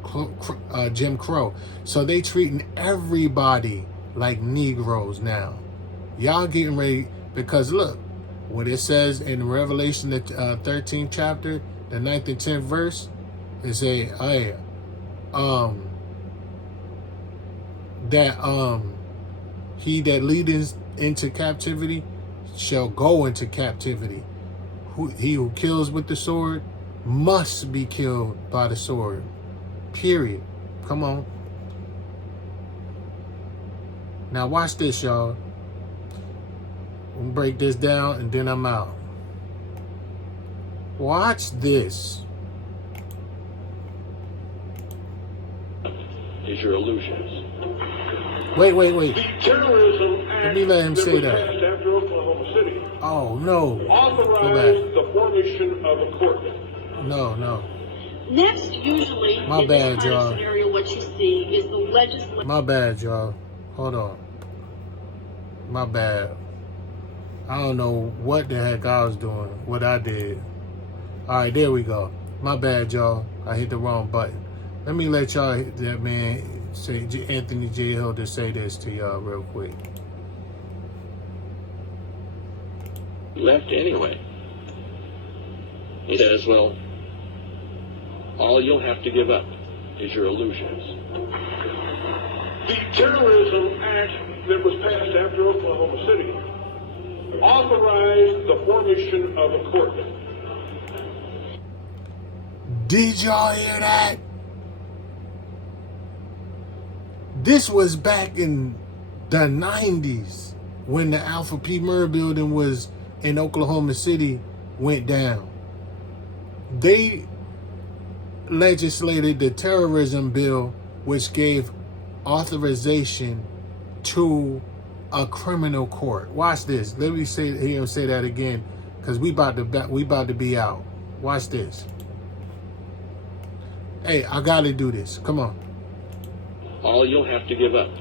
So they treating everybody like Negroes now. Y'all getting ready, because look, what it says in Revelation, the 13th chapter, the 9th and 10th verse, it say, that he that leadeth into captivity shall go into captivity. He who kills with the sword must be killed by the sword. Period. Come on. Now watch this, y'all. We'll break this down and then I'm out. Watch this. Is your illusions. Wait. The Terrorism Act Let me let him say was that. passed after Oklahoma City Oh, no. Go authorized the formation of a court. back. No. Next, usually, My in bad, this kind y'all. of scenario, what you see is the legislature. My bad, y'all. Hold on. My bad. I don't know what the heck I was doing, what I did. All right, there we go. My bad, y'all. I hit the wrong button. Let me let y'all, that man, say, Anthony J. Hill, to say this to y'all real quick. Left anyway. He says, well, all you'll have to give up is your illusions. The Terrorism Act that was passed after Oklahoma City authorized the formation of a court. Did y'all hear that? This was back in the 90s when the Alpha P. Murrah building was in Oklahoma City went down. They legislated the terrorism bill, which gave authorization to a criminal court. Watch this. Let me hear him say that again, because we about to be out. Watch this. Hey, I gotta do this. Come on. All you'll have to give up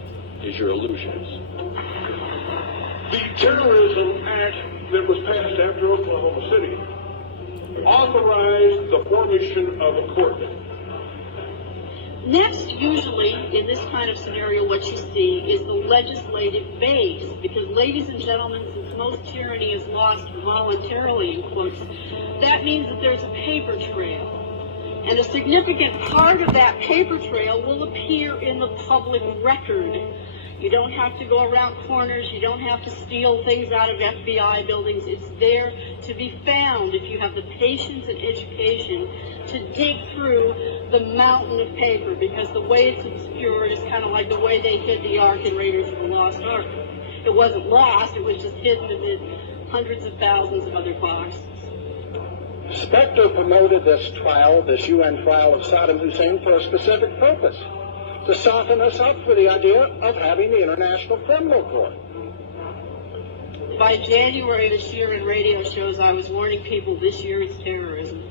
is your illusions. The Terrorism Act that was passed after Oklahoma City authorized the formation of a court. Next, usually, in this kind of scenario, what you see is the legislative base, because, ladies and gentlemen, since most tyranny is lost voluntarily, in quotes, that means that there's a paper trail. And a significant part of that paper trail will appear in the public record. You don't have to go around corners. You don't have to steal things out of FBI buildings. It's there to be found if you have the patience and education to dig through the mountain of paper, because the way it's obscured is kind of like the way they hid the Ark in Raiders of the Lost Ark. It wasn't lost. It was just hidden amid hundreds of thousands of other boxes. Spectre promoted this trial, this UN trial of Saddam Hussein, for a specific purpose, to soften us up for the idea of having the International Criminal Court. By January this year in radio shows, I was warning people this year it's terrorism.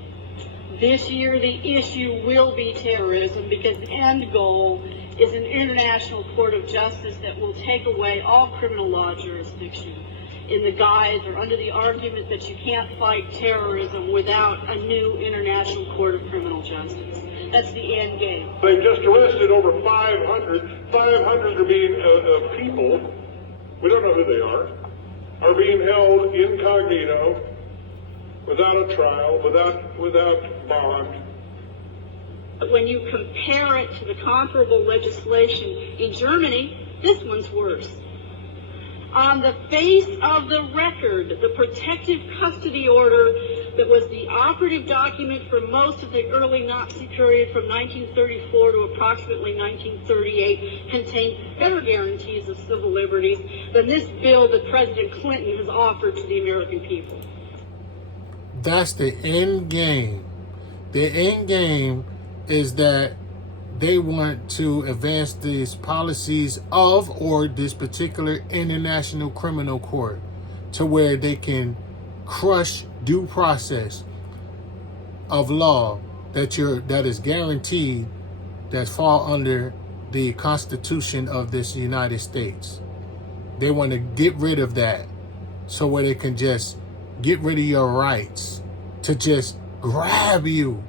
This year the issue will be terrorism, because the end goal is an international court of justice that will take away all criminal law jurisdiction in the guise or under the argument that you can't fight terrorism without a new international court of criminal justice. That's the end game. They've just arrested over 500. 500 are being people, we don't know who they are being held incognito, without a trial, without bond. When you compare it to the comparable legislation in Germany, this one's worse. On the face of the record, the protective custody order that was the operative document for most of the early Nazi period from 1934 to approximately 1938 contained better guarantees of civil liberties than this bill that President Clinton has offered to the American people. That's the end game. The end game is that they want to advance these policies of, or this particular international criminal court, to where they can crush due process of law that is guaranteed, that fall under the Constitution of this United States. They want to get rid of that, so where they can just get rid of your rights to just grab you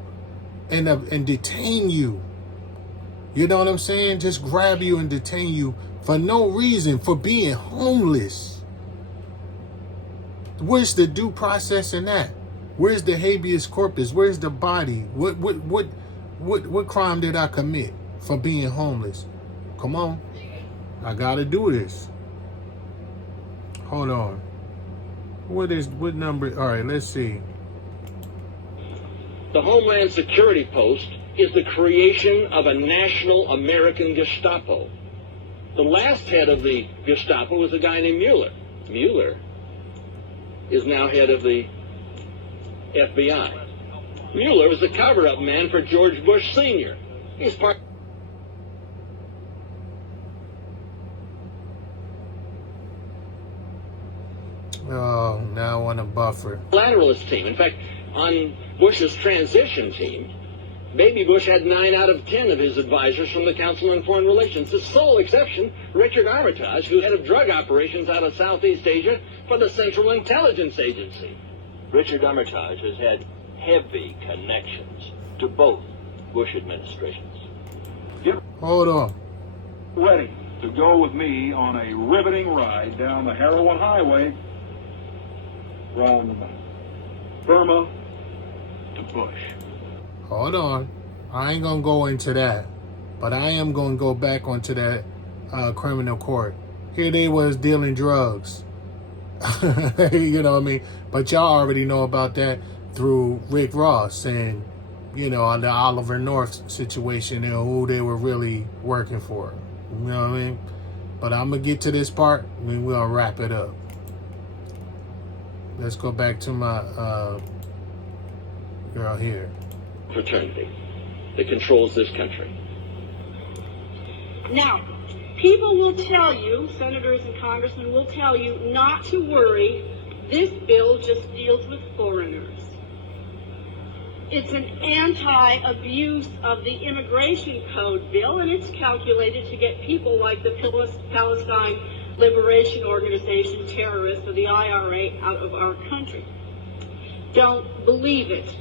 and detain you. You know what I'm saying? Just grab you and detain you for no reason, for being homeless. Where's the due process in that? Where's the habeas corpus? Where's the body? What crime did I commit for being homeless? Come on. I gotta do this. Hold on. What number? All right, let's see. The Homeland Security Post is the creation of a national American Gestapo. The last head of the Gestapo was a guy named Mueller. Mueller is now head of the FBI. Mueller was the cover-up man for George Bush Sr. He's part Oh, now on a buffer. lateralist team. In fact, on Bush's transition team, Baby Bush had 9 out of 10 of his advisors from the Council on Foreign Relations. The sole exception, Richard Armitage, who's head of drug operations out of Southeast Asia for the Central Intelligence Agency. Richard Armitage has had heavy connections to both Bush administrations. Hold on. Ready to go with me on a riveting ride down the heroin highway from Burma to Bush. Hold on. I ain't gonna go into that. But I am gonna go back onto that criminal court. Here they was dealing drugs. You know what I mean? But y'all already know about that through Rick Ross and, you know, on the Oliver North situation and who they were really working for. You know what I mean? But I'm going to get to this part and we're going to wrap it up. Let's go back to my girl here. Fraternity that controls this country. Now, people will tell you, senators and congressmen will tell you not to worry. This bill just deals with foreigners. It's an anti-abuse of the immigration code bill, and it's calculated to get people like the Palestine Liberation Organization terrorists of the IRA out of our country. Don't believe it.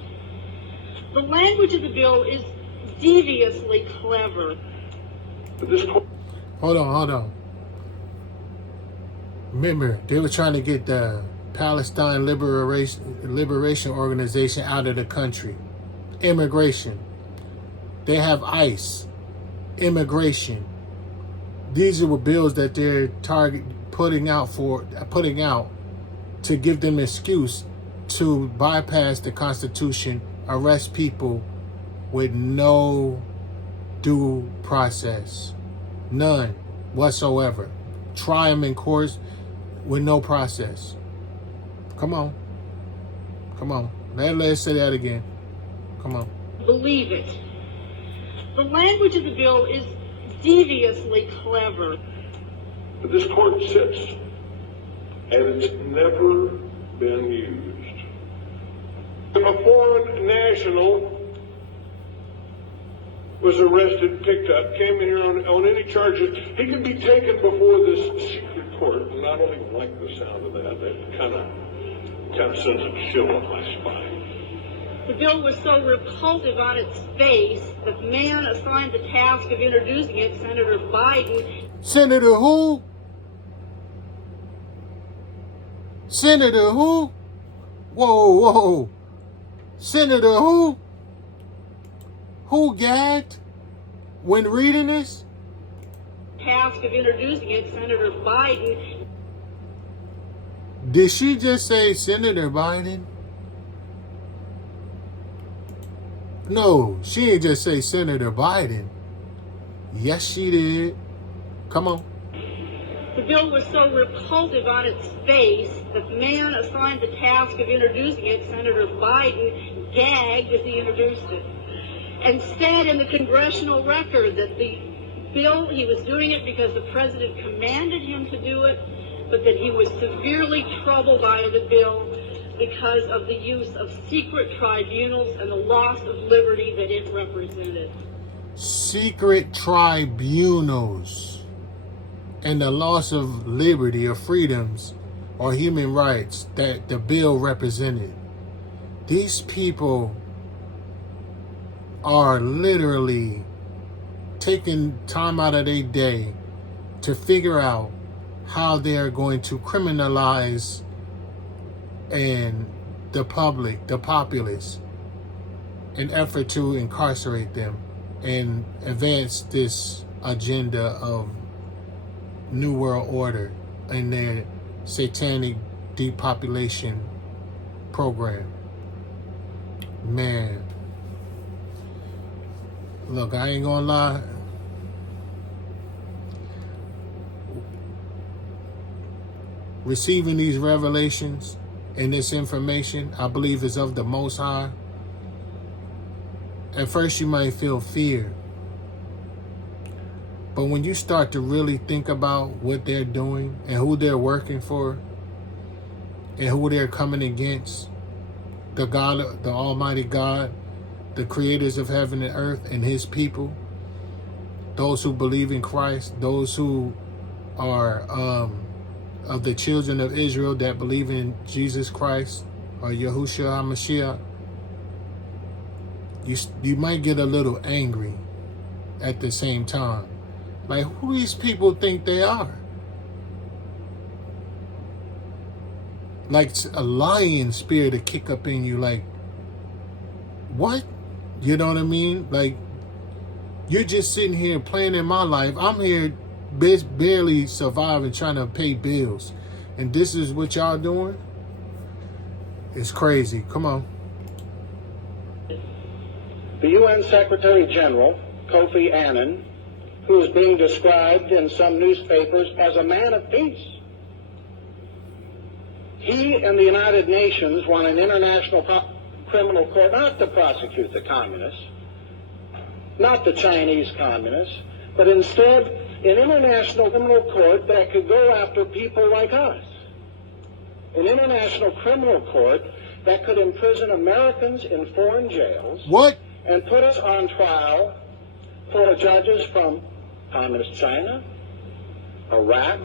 The language of the bill is deviously clever. Hold on. Remember, they were trying to get the Palestine Liberation Organization out of the country. Immigration. They have ICE. Immigration. These are bills that they're putting out to give them an excuse to bypass the Constitution, arrest people with no due process. None whatsoever. Try them in courts with no process. Come on. Let's say that again. Come on. Believe it. The language of the bill is deviously clever. But this court sits, and it's never been used. If a foreign national was arrested, picked up, came in here on any charges, he can be taken before this secret court. And I don't even like the sound of that. That kind of sends a chill up my spine. The bill was so repulsive on its face that the man assigned the task of introducing it, Senator Biden. Senator who? Senator who? Whoa. Senator who? Who gagged when reading this? Task of introducing it, Senator Biden. Did she just say Senator Biden? No, she didn't just say Senator Biden. Yes, she did. Come on. The bill was so repulsive on its face that the man assigned the task of introducing it, Senator Biden, gagged as he introduced it, and said in the congressional record that the bill, he was doing it because the president commanded him to do it, but that he was severely troubled by the bill because of the use of secret tribunals and the loss of liberty that it represented. Secret tribunals and the loss of liberty or freedoms or human rights that the bill represented. These people are literally taking time out of their day to figure out how they're going to criminalize and the public, the populace, in effort to incarcerate them and advance this agenda of New World Order and their satanic depopulation program. Man. Look, I ain't gonna lie. Receiving these revelations and this information, I believe, is of the Most High, at first you might feel fear. But when you start to really think about what they're doing and who they're working for and who they're coming against, the God, the Almighty God, the creators of heaven and earth and his people, those who believe in Christ, those who are of the children of Israel that believe in Jesus Christ or Yahushua HaMashiach, you might get a little angry at the same time. Like, who these people think they are? Like a lion spirit to kick up in you, like, what? You know what I mean? Like, you're just sitting here playing in my life. I'm here barely surviving, trying to pay bills. And this is what y'all doing? It's crazy. Come on. The UN Secretary General, Kofi Annan, who is being described in some newspapers as a man of peace. He and the United Nations want an international criminal court not to prosecute the communists, not the Chinese communists, but instead an international criminal court that could go after people like us. An international criminal court that could imprison Americans in foreign jails. What? And put us on trial for judges from Communist China, Iraq,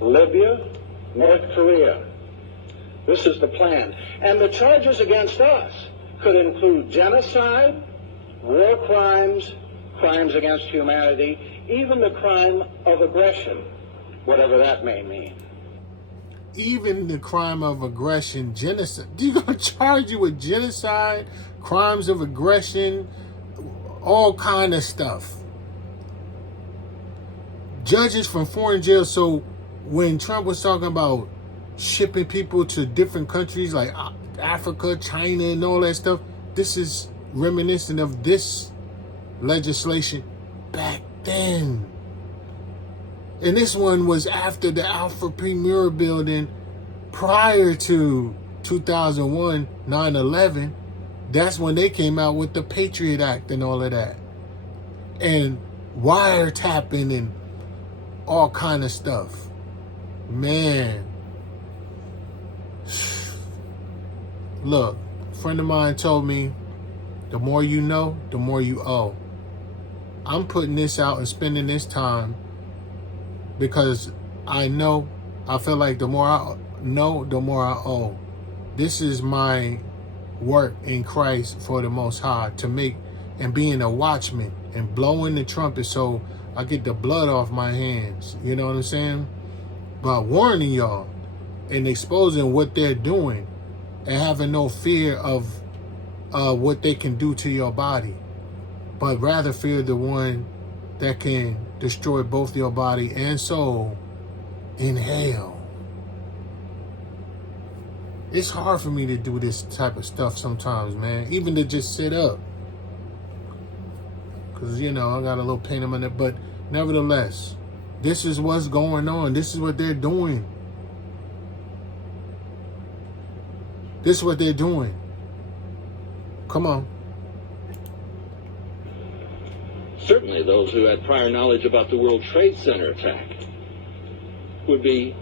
Libya, North Korea. This is the plan. And the charges against us could include genocide, war crimes, crimes against humanity, even the crime of aggression, whatever that may mean. Even the crime of aggression, genocide. They're going to charge you with genocide, crimes of aggression, all kind of stuff. Judges from foreign jails. So when Trump was talking about shipping people to different countries like Africa, China, and all that stuff, this is reminiscent of this legislation back then. And this one was after the Alpha Premier building prior to 2001, 9/11. That's when they came out with the Patriot Act and all of that. And wiretapping and all kind of stuff. Man. Look, a friend of mine told me, the more you know, the more you owe. I'm putting this out and spending this time because I feel like the more I know, the more I owe. This is my work in Christ for the Most High, to make and being a watchman and blowing the trumpet so I get the blood off my hands. You know what I'm saying? But warning y'all and exposing what they're doing and having no fear of what they can do to your body, but rather fear the one that can destroy both your body and soul in hell. It's hard for me to do this type of stuff sometimes, man. Even to just sit up. Because, I got a little pain in my neck. But nevertheless, this is what's going on. This is what they're doing. This is what they're doing. Come on. Certainly those who had prior knowledge about the World Trade Center attack would be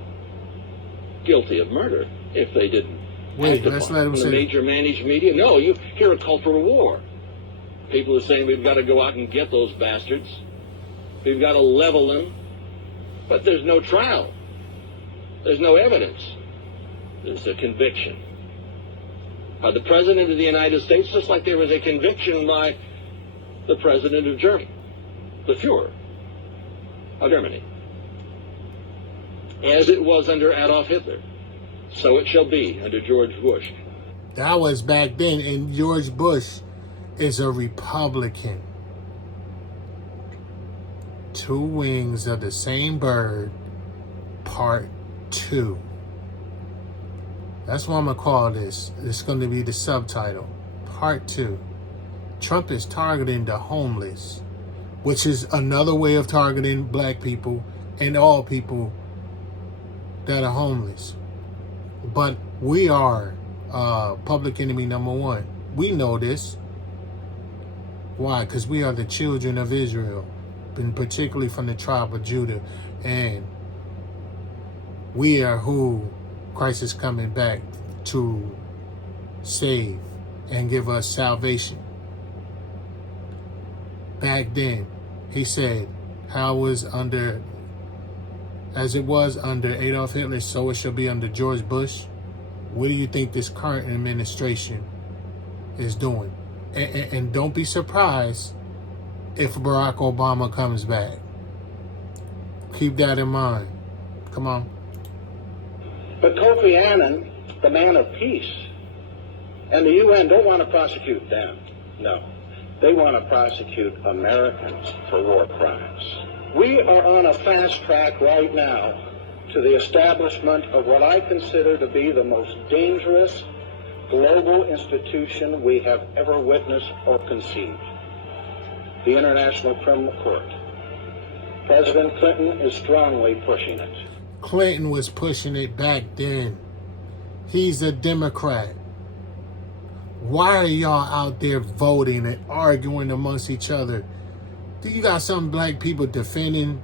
guilty of murder if they didn't act upon it. From the major managed media. No, you hear a call for a war. People are saying we've got to go out and get those bastards. We've got to level them. But there's no trial. There's no evidence. There's a conviction by the President of the United States, just like there was a conviction by the President of Germany, the Fuhrer of Germany. As it was under Adolf Hitler, so it shall be under George Bush. That was back then, and George Bush is a Republican. Two Wings of the Same Bird, Part 2. That's what I'm going to call this. It's going to be the subtitle, Part 2. Trump is targeting the homeless, which is another way of targeting black people and all people that are homeless. But We are public enemy number one. We know this. Why? Because we are the children of Israel, and particularly from the tribe of Judah. And we are who Christ is coming back to save and give us salvation. Back then, he said, as it was under Adolf Hitler, so it shall be under George Bush. What do you think this current administration is doing? And don't be surprised if Barack Obama comes back. Keep that in mind. Come on. But Kofi Annan, the man of peace, and the UN don't want to prosecute them. No. They want to prosecute Americans for war crimes. We are on a fast track right now to the establishment of what I consider to be the most dangerous global institution we have ever witnessed or conceived, the International Criminal Court. President Clinton is strongly pushing it. Clinton was pushing it back then. He's a Democrat. Why are y'all out there voting and arguing amongst each other? Do you got some black people defending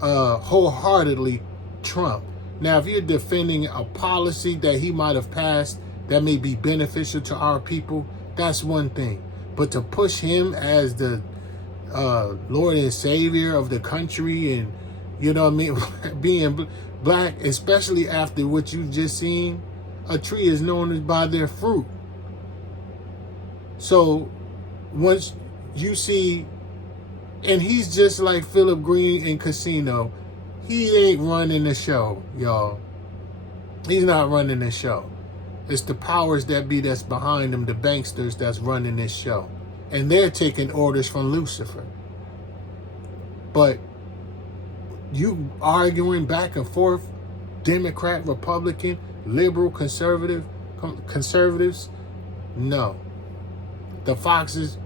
wholeheartedly Trump? Now, if you're defending a policy that he might have passed that may be beneficial to our people, that's one thing. But to push him as the Lord and Savior of the country, and you know what I mean, being black, especially after what you've just seen, a tree is known by their fruit. So once you see, and he's just like Philip Green in Casino, he ain't running the show, y'all. He's not running the show. It's the powers that be that's behind him, the banksters that's running this show. And they're taking orders from Lucifer. But you arguing back and forth, Democrat, Republican, liberal, conservatives, no. The foxes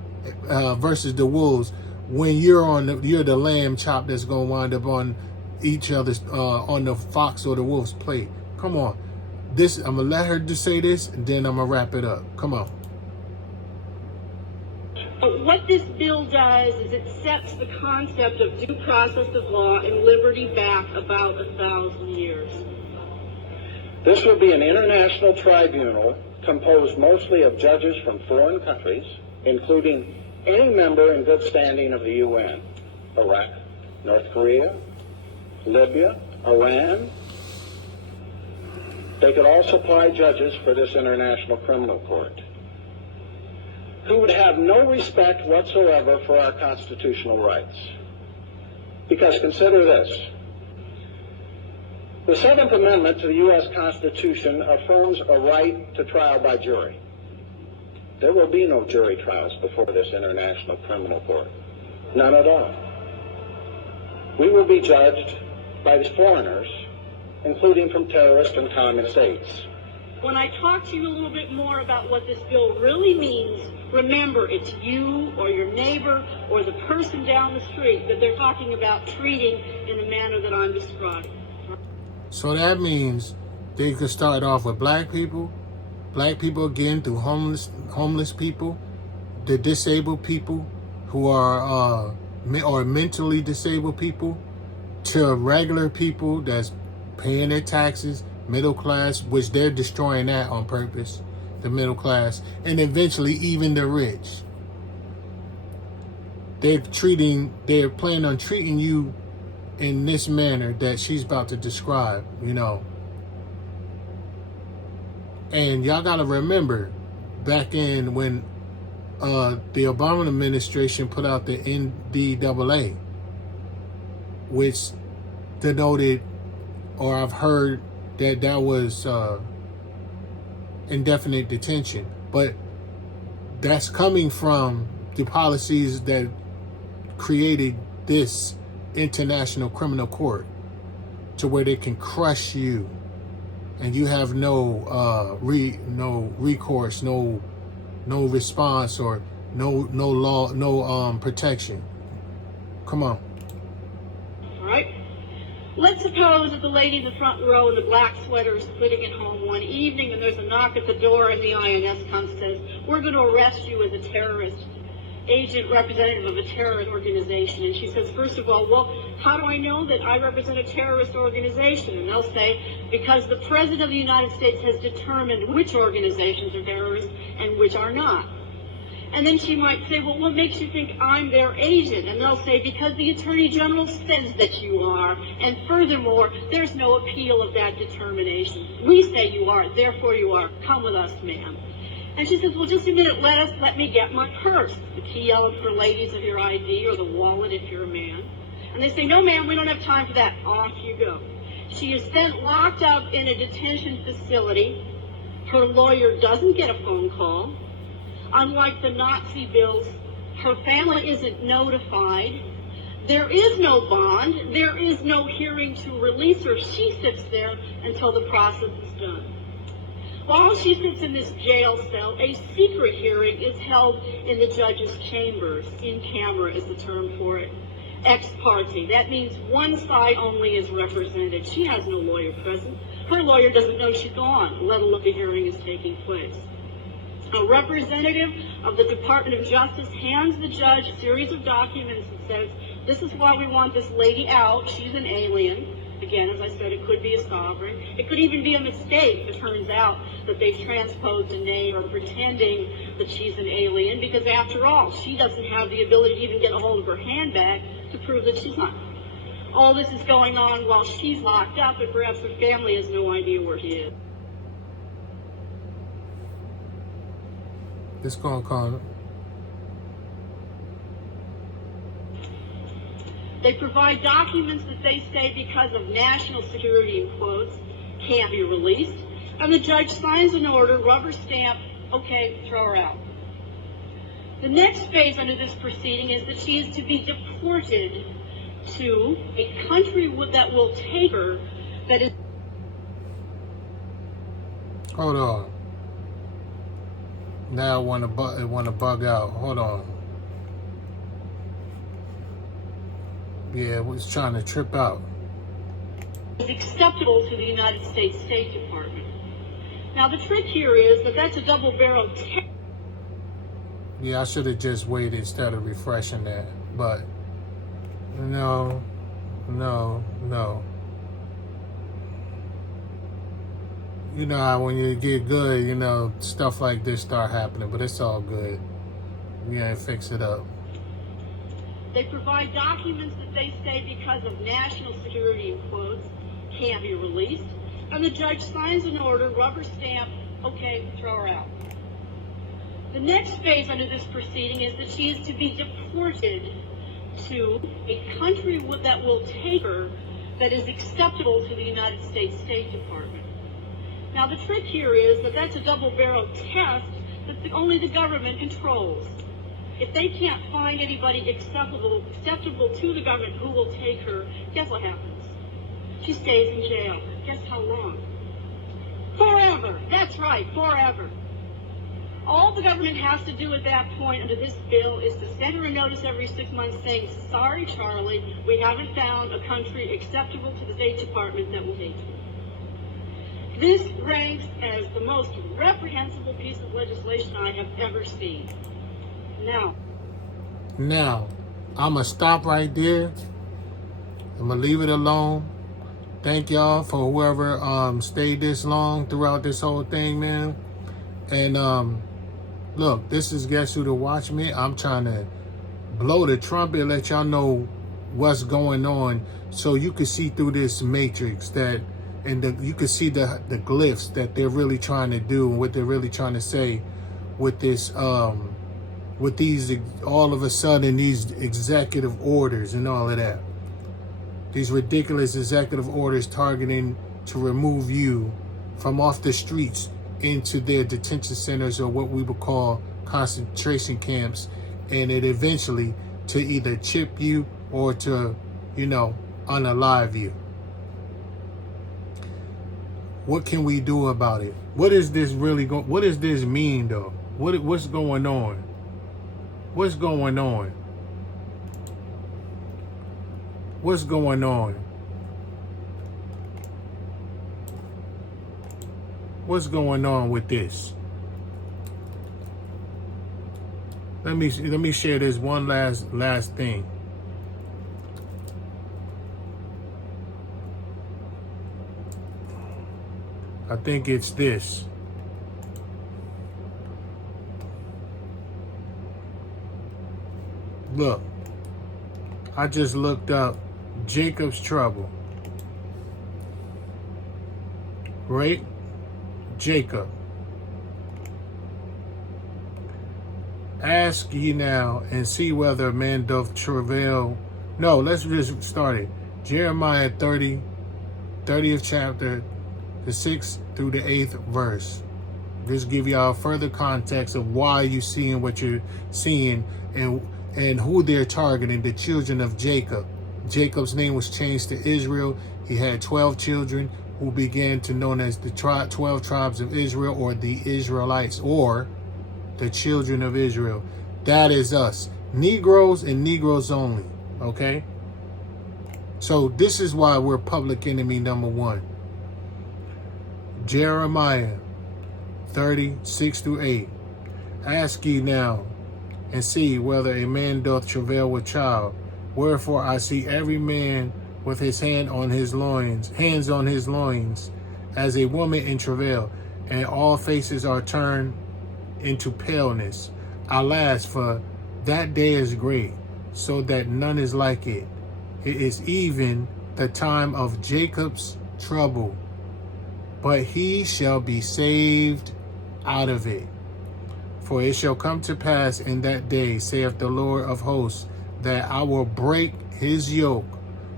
versus the wolves. When you're the lamb chop that's gonna wind up on each other's on the fox or the wolf's plate. Come on, I'm gonna let her just say this, and then I'm gonna wrap it up. Come on. What this bill does is it sets the concept of due process of law and liberty back about 1,000 years. This will be an international tribunal composed mostly of judges from foreign countries, including any member in good standing of the UN, Iraq, North Korea, Libya, Iran. They could also supply judges for this International Criminal Court, who would have no respect whatsoever for our constitutional rights. Because consider this. The Seventh Amendment to the U.S. Constitution affirms a right to trial by jury. There will be no jury trials before this International Criminal Court. None at all. We will be judged by the foreigners, including from terrorist and communist states. When I talk to you a little bit more about what this bill really means, remember it's you or your neighbor or the person down the street that they're talking about treating in the manner that I'm describing. So that means they could start off with black people again through homeless people, the disabled people who are or mentally disabled people, to regular people that's paying their taxes, middle class, which they're destroying that on purpose, the middle class, and eventually even the rich. They're planning on treating you in this manner that she's about to describe, you know. And y'all gotta remember, back in when the Obama administration put out the NDAA, which denoted, or I've heard that was indefinite detention, but that's coming from the policies that created this International Criminal Court, to where they can crush you and you have no recourse, no response, or no law, no protection. Come on. All right. Let's suppose that the lady in the front row in the black sweater is sitting at home one evening and there's a knock at the door and the INS comes and says, we're going to arrest you as a terrorist agent representative of a terrorist organization. And she says, first of all, well, how do I know that I represent a terrorist organization? And they'll say, because the President of the United States has determined which organizations are terrorists and which are not. And then she might say, well, what makes you think I'm their agent? And they'll say, because the Attorney General says that you are. And furthermore, there's no appeal of that determination. We say you are, therefore you are. Come with us, ma'am. And she says, well, just a minute, let me get my purse. The key element for ladies of your ID, or the wallet if you're a man. And they say, no, ma'am, we don't have time for that. Off you go. She is then locked up in a detention facility. Her lawyer doesn't get a phone call. Unlike the Nazi bills, her family isn't notified. There is no bond. There is no hearing to release her. She sits there until the process is done. While she sits in this jail cell, a secret hearing is held in the judge's chambers. In camera is the term for it. Ex parte. That means one side only is represented. She has no lawyer present. Her lawyer doesn't know she's gone, let alone the hearing is taking place. A representative of the Department of Justice hands the judge a series of documents and says, this is why we want this lady out. She's an alien. Again, as I said, it could be a sovereign. It could even be a mistake if it turns out that they've transposed a name or pretending that she's an alien, because after all, she doesn't have the ability to even get a hold of her handbag to prove that she's not. All this is going on while she's locked up, and perhaps her family has no idea where she is. It's gonna come. They provide documents that they say, because of national security, in quotes, can't be released. And the judge signs an order, rubber stamp, okay, throw her out. The next phase under this proceeding is that she is to be deported to a country that will take her, that is... Hold on. Now it want to bug out. Hold on. Yeah, it was trying to trip out. Is acceptable to the United States State Department. Now the trick here is that that's a double-barreled test. Yeah, I should have just waited instead of refreshing that. But no. You know how when you get good, you know, stuff like this start happening, but it's all good. We ain't fix it up. They provide documents that they say, because of national security, in quotes, can't be released. And the judge signs an order, rubber stamp, okay, throw her out. The next phase under this proceeding is that she is to be deported to a country that will take her, that is acceptable to the United States State Department. Now the trick here is that that's a double-barreled test that only the government controls. If they can't find anybody acceptable to the government who will take her, guess what happens? She stays in jail. Guess how long? Forever. That's right, forever. All the government has to do at that point under this bill is to send her a notice every 6 months saying, sorry, Charlie, we haven't found a country acceptable to the State Department that will take you. This ranks as the most reprehensible piece of legislation I have ever seen. Now, I'm going to stop right there. I'm going to leave it alone. Thank y'all for whoever stayed this long throughout this whole thing, man. And look, this is Guess Who to Watch Me. I'm trying to blow the trumpet, let y'all know what's going on so you can see through this matrix that, and you can see the glyphs that they're really trying to do and what they're really trying to say with this, with these, all of a sudden, these executive orders and all of that. These ridiculous executive orders targeting to remove you from off the streets into their detention centers, or what we would call concentration camps, and it eventually to either chip you or to, you know, unalive you. What can we do about it? What is this really what does this mean though? What's going on? What's going on? What's going on? What's going on with this? Let me share this one last thing. I think it's this. Look, I just looked up Jacob's trouble. Right? Jacob. Ask ye now and see whether a man doth travail. No, let's just start it. Jeremiah 30th chapter, the 6th through the 8th verse. Just give y'all further context of why you're seeing what you're seeing and who they're targeting, the children of Jacob. Jacob's name was changed to Israel. He had 12 children who began to known as the 12 tribes of Israel, or the Israelites, or the children of Israel. That is us. Negroes and Negroes only. Okay? So this is why we're public enemy number one. Jeremiah 30:6 through 8. Ask ye now and see whether a man doth travail with child. Wherefore I see every man with his hands on his loins, as a woman in travail, and all faces are turned into paleness. Alas, for that day is great, so that none is like it. It is even the time of Jacob's trouble, but he shall be saved out of it. For it shall come to pass in that day, saith the Lord of hosts, that I will break his yoke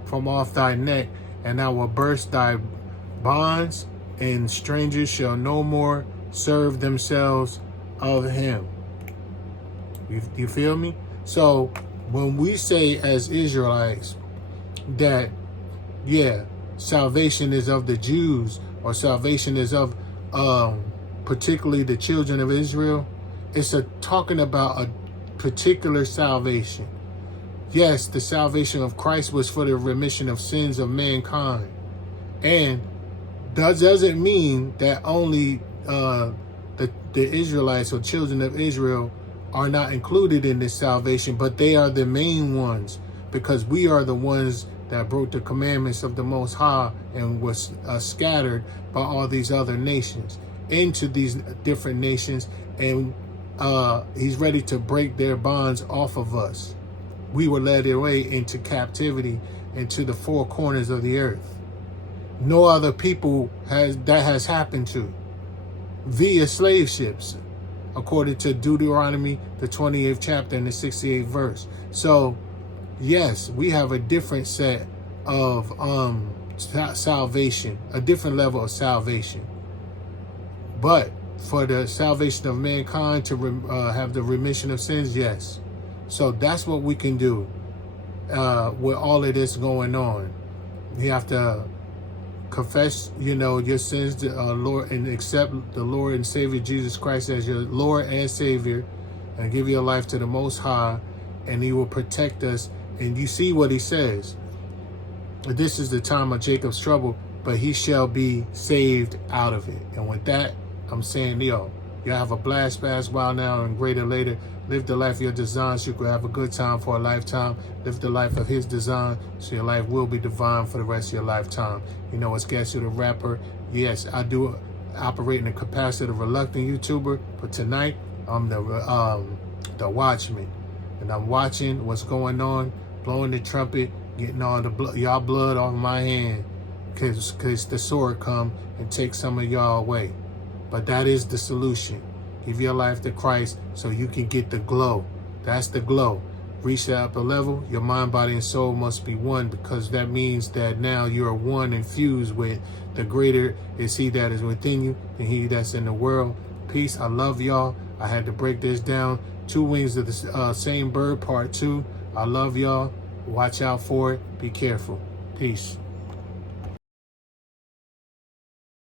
from off thy neck, and I will burst thy bonds, and strangers shall no more serve themselves of him. You feel me? So when we say as Israelites that, yeah, salvation is of the Jews, or salvation is of particularly the children of Israel, it's talking about a particular salvation. Yes, the salvation of Christ was for the remission of sins of mankind. And that doesn't mean that only the Israelites or children of Israel are not included in this salvation, but they are the main ones, because we are the ones that broke the commandments of the Most High and was scattered by all these other nations into these different nations, and he's ready to break their bonds off of us. We were led away into captivity, into the four corners of the earth. No other people has happened to via slave ships, according to Deuteronomy, the 28th chapter and the 68th verse. So, yes, we have a different set of salvation, a different level of salvation. But for the salvation of mankind to have the remission of sins, yes. So that's what we can do with all of this going on. You have to confess, your sins to Lord, and accept the Lord and Savior Jesus Christ as your Lord and Savior, and give your life to the Most High, and he will protect us. And you see what he says. This is the time of Jacob's trouble, but he shall be saved out of it. And with that, I'm saying, y'all have a blast past while now and greater later. Live the life of your design so you can have a good time for a lifetime. Live the life of his design so your life will be divine for the rest of your lifetime. It's Gatsby the Rapper. Yes, I do operate in the capacity of a reluctant YouTuber, but tonight I'm the watchman. And I'm watching what's going on, blowing the trumpet, getting all the y'all blood off my hand, because the sword come and take some of y'all away. But that is the solution. Give your life to Christ so you can get the glow. That's the glow. Reach that upper level. Your mind, body, and soul must be one, because that means that now you are one and fused with the greater is he that is within you than he that's in the world. Peace. I love y'all. I had to break this down. Two Wings of the Same Bird, part 2. I love y'all. Watch out for it. Be careful. Peace.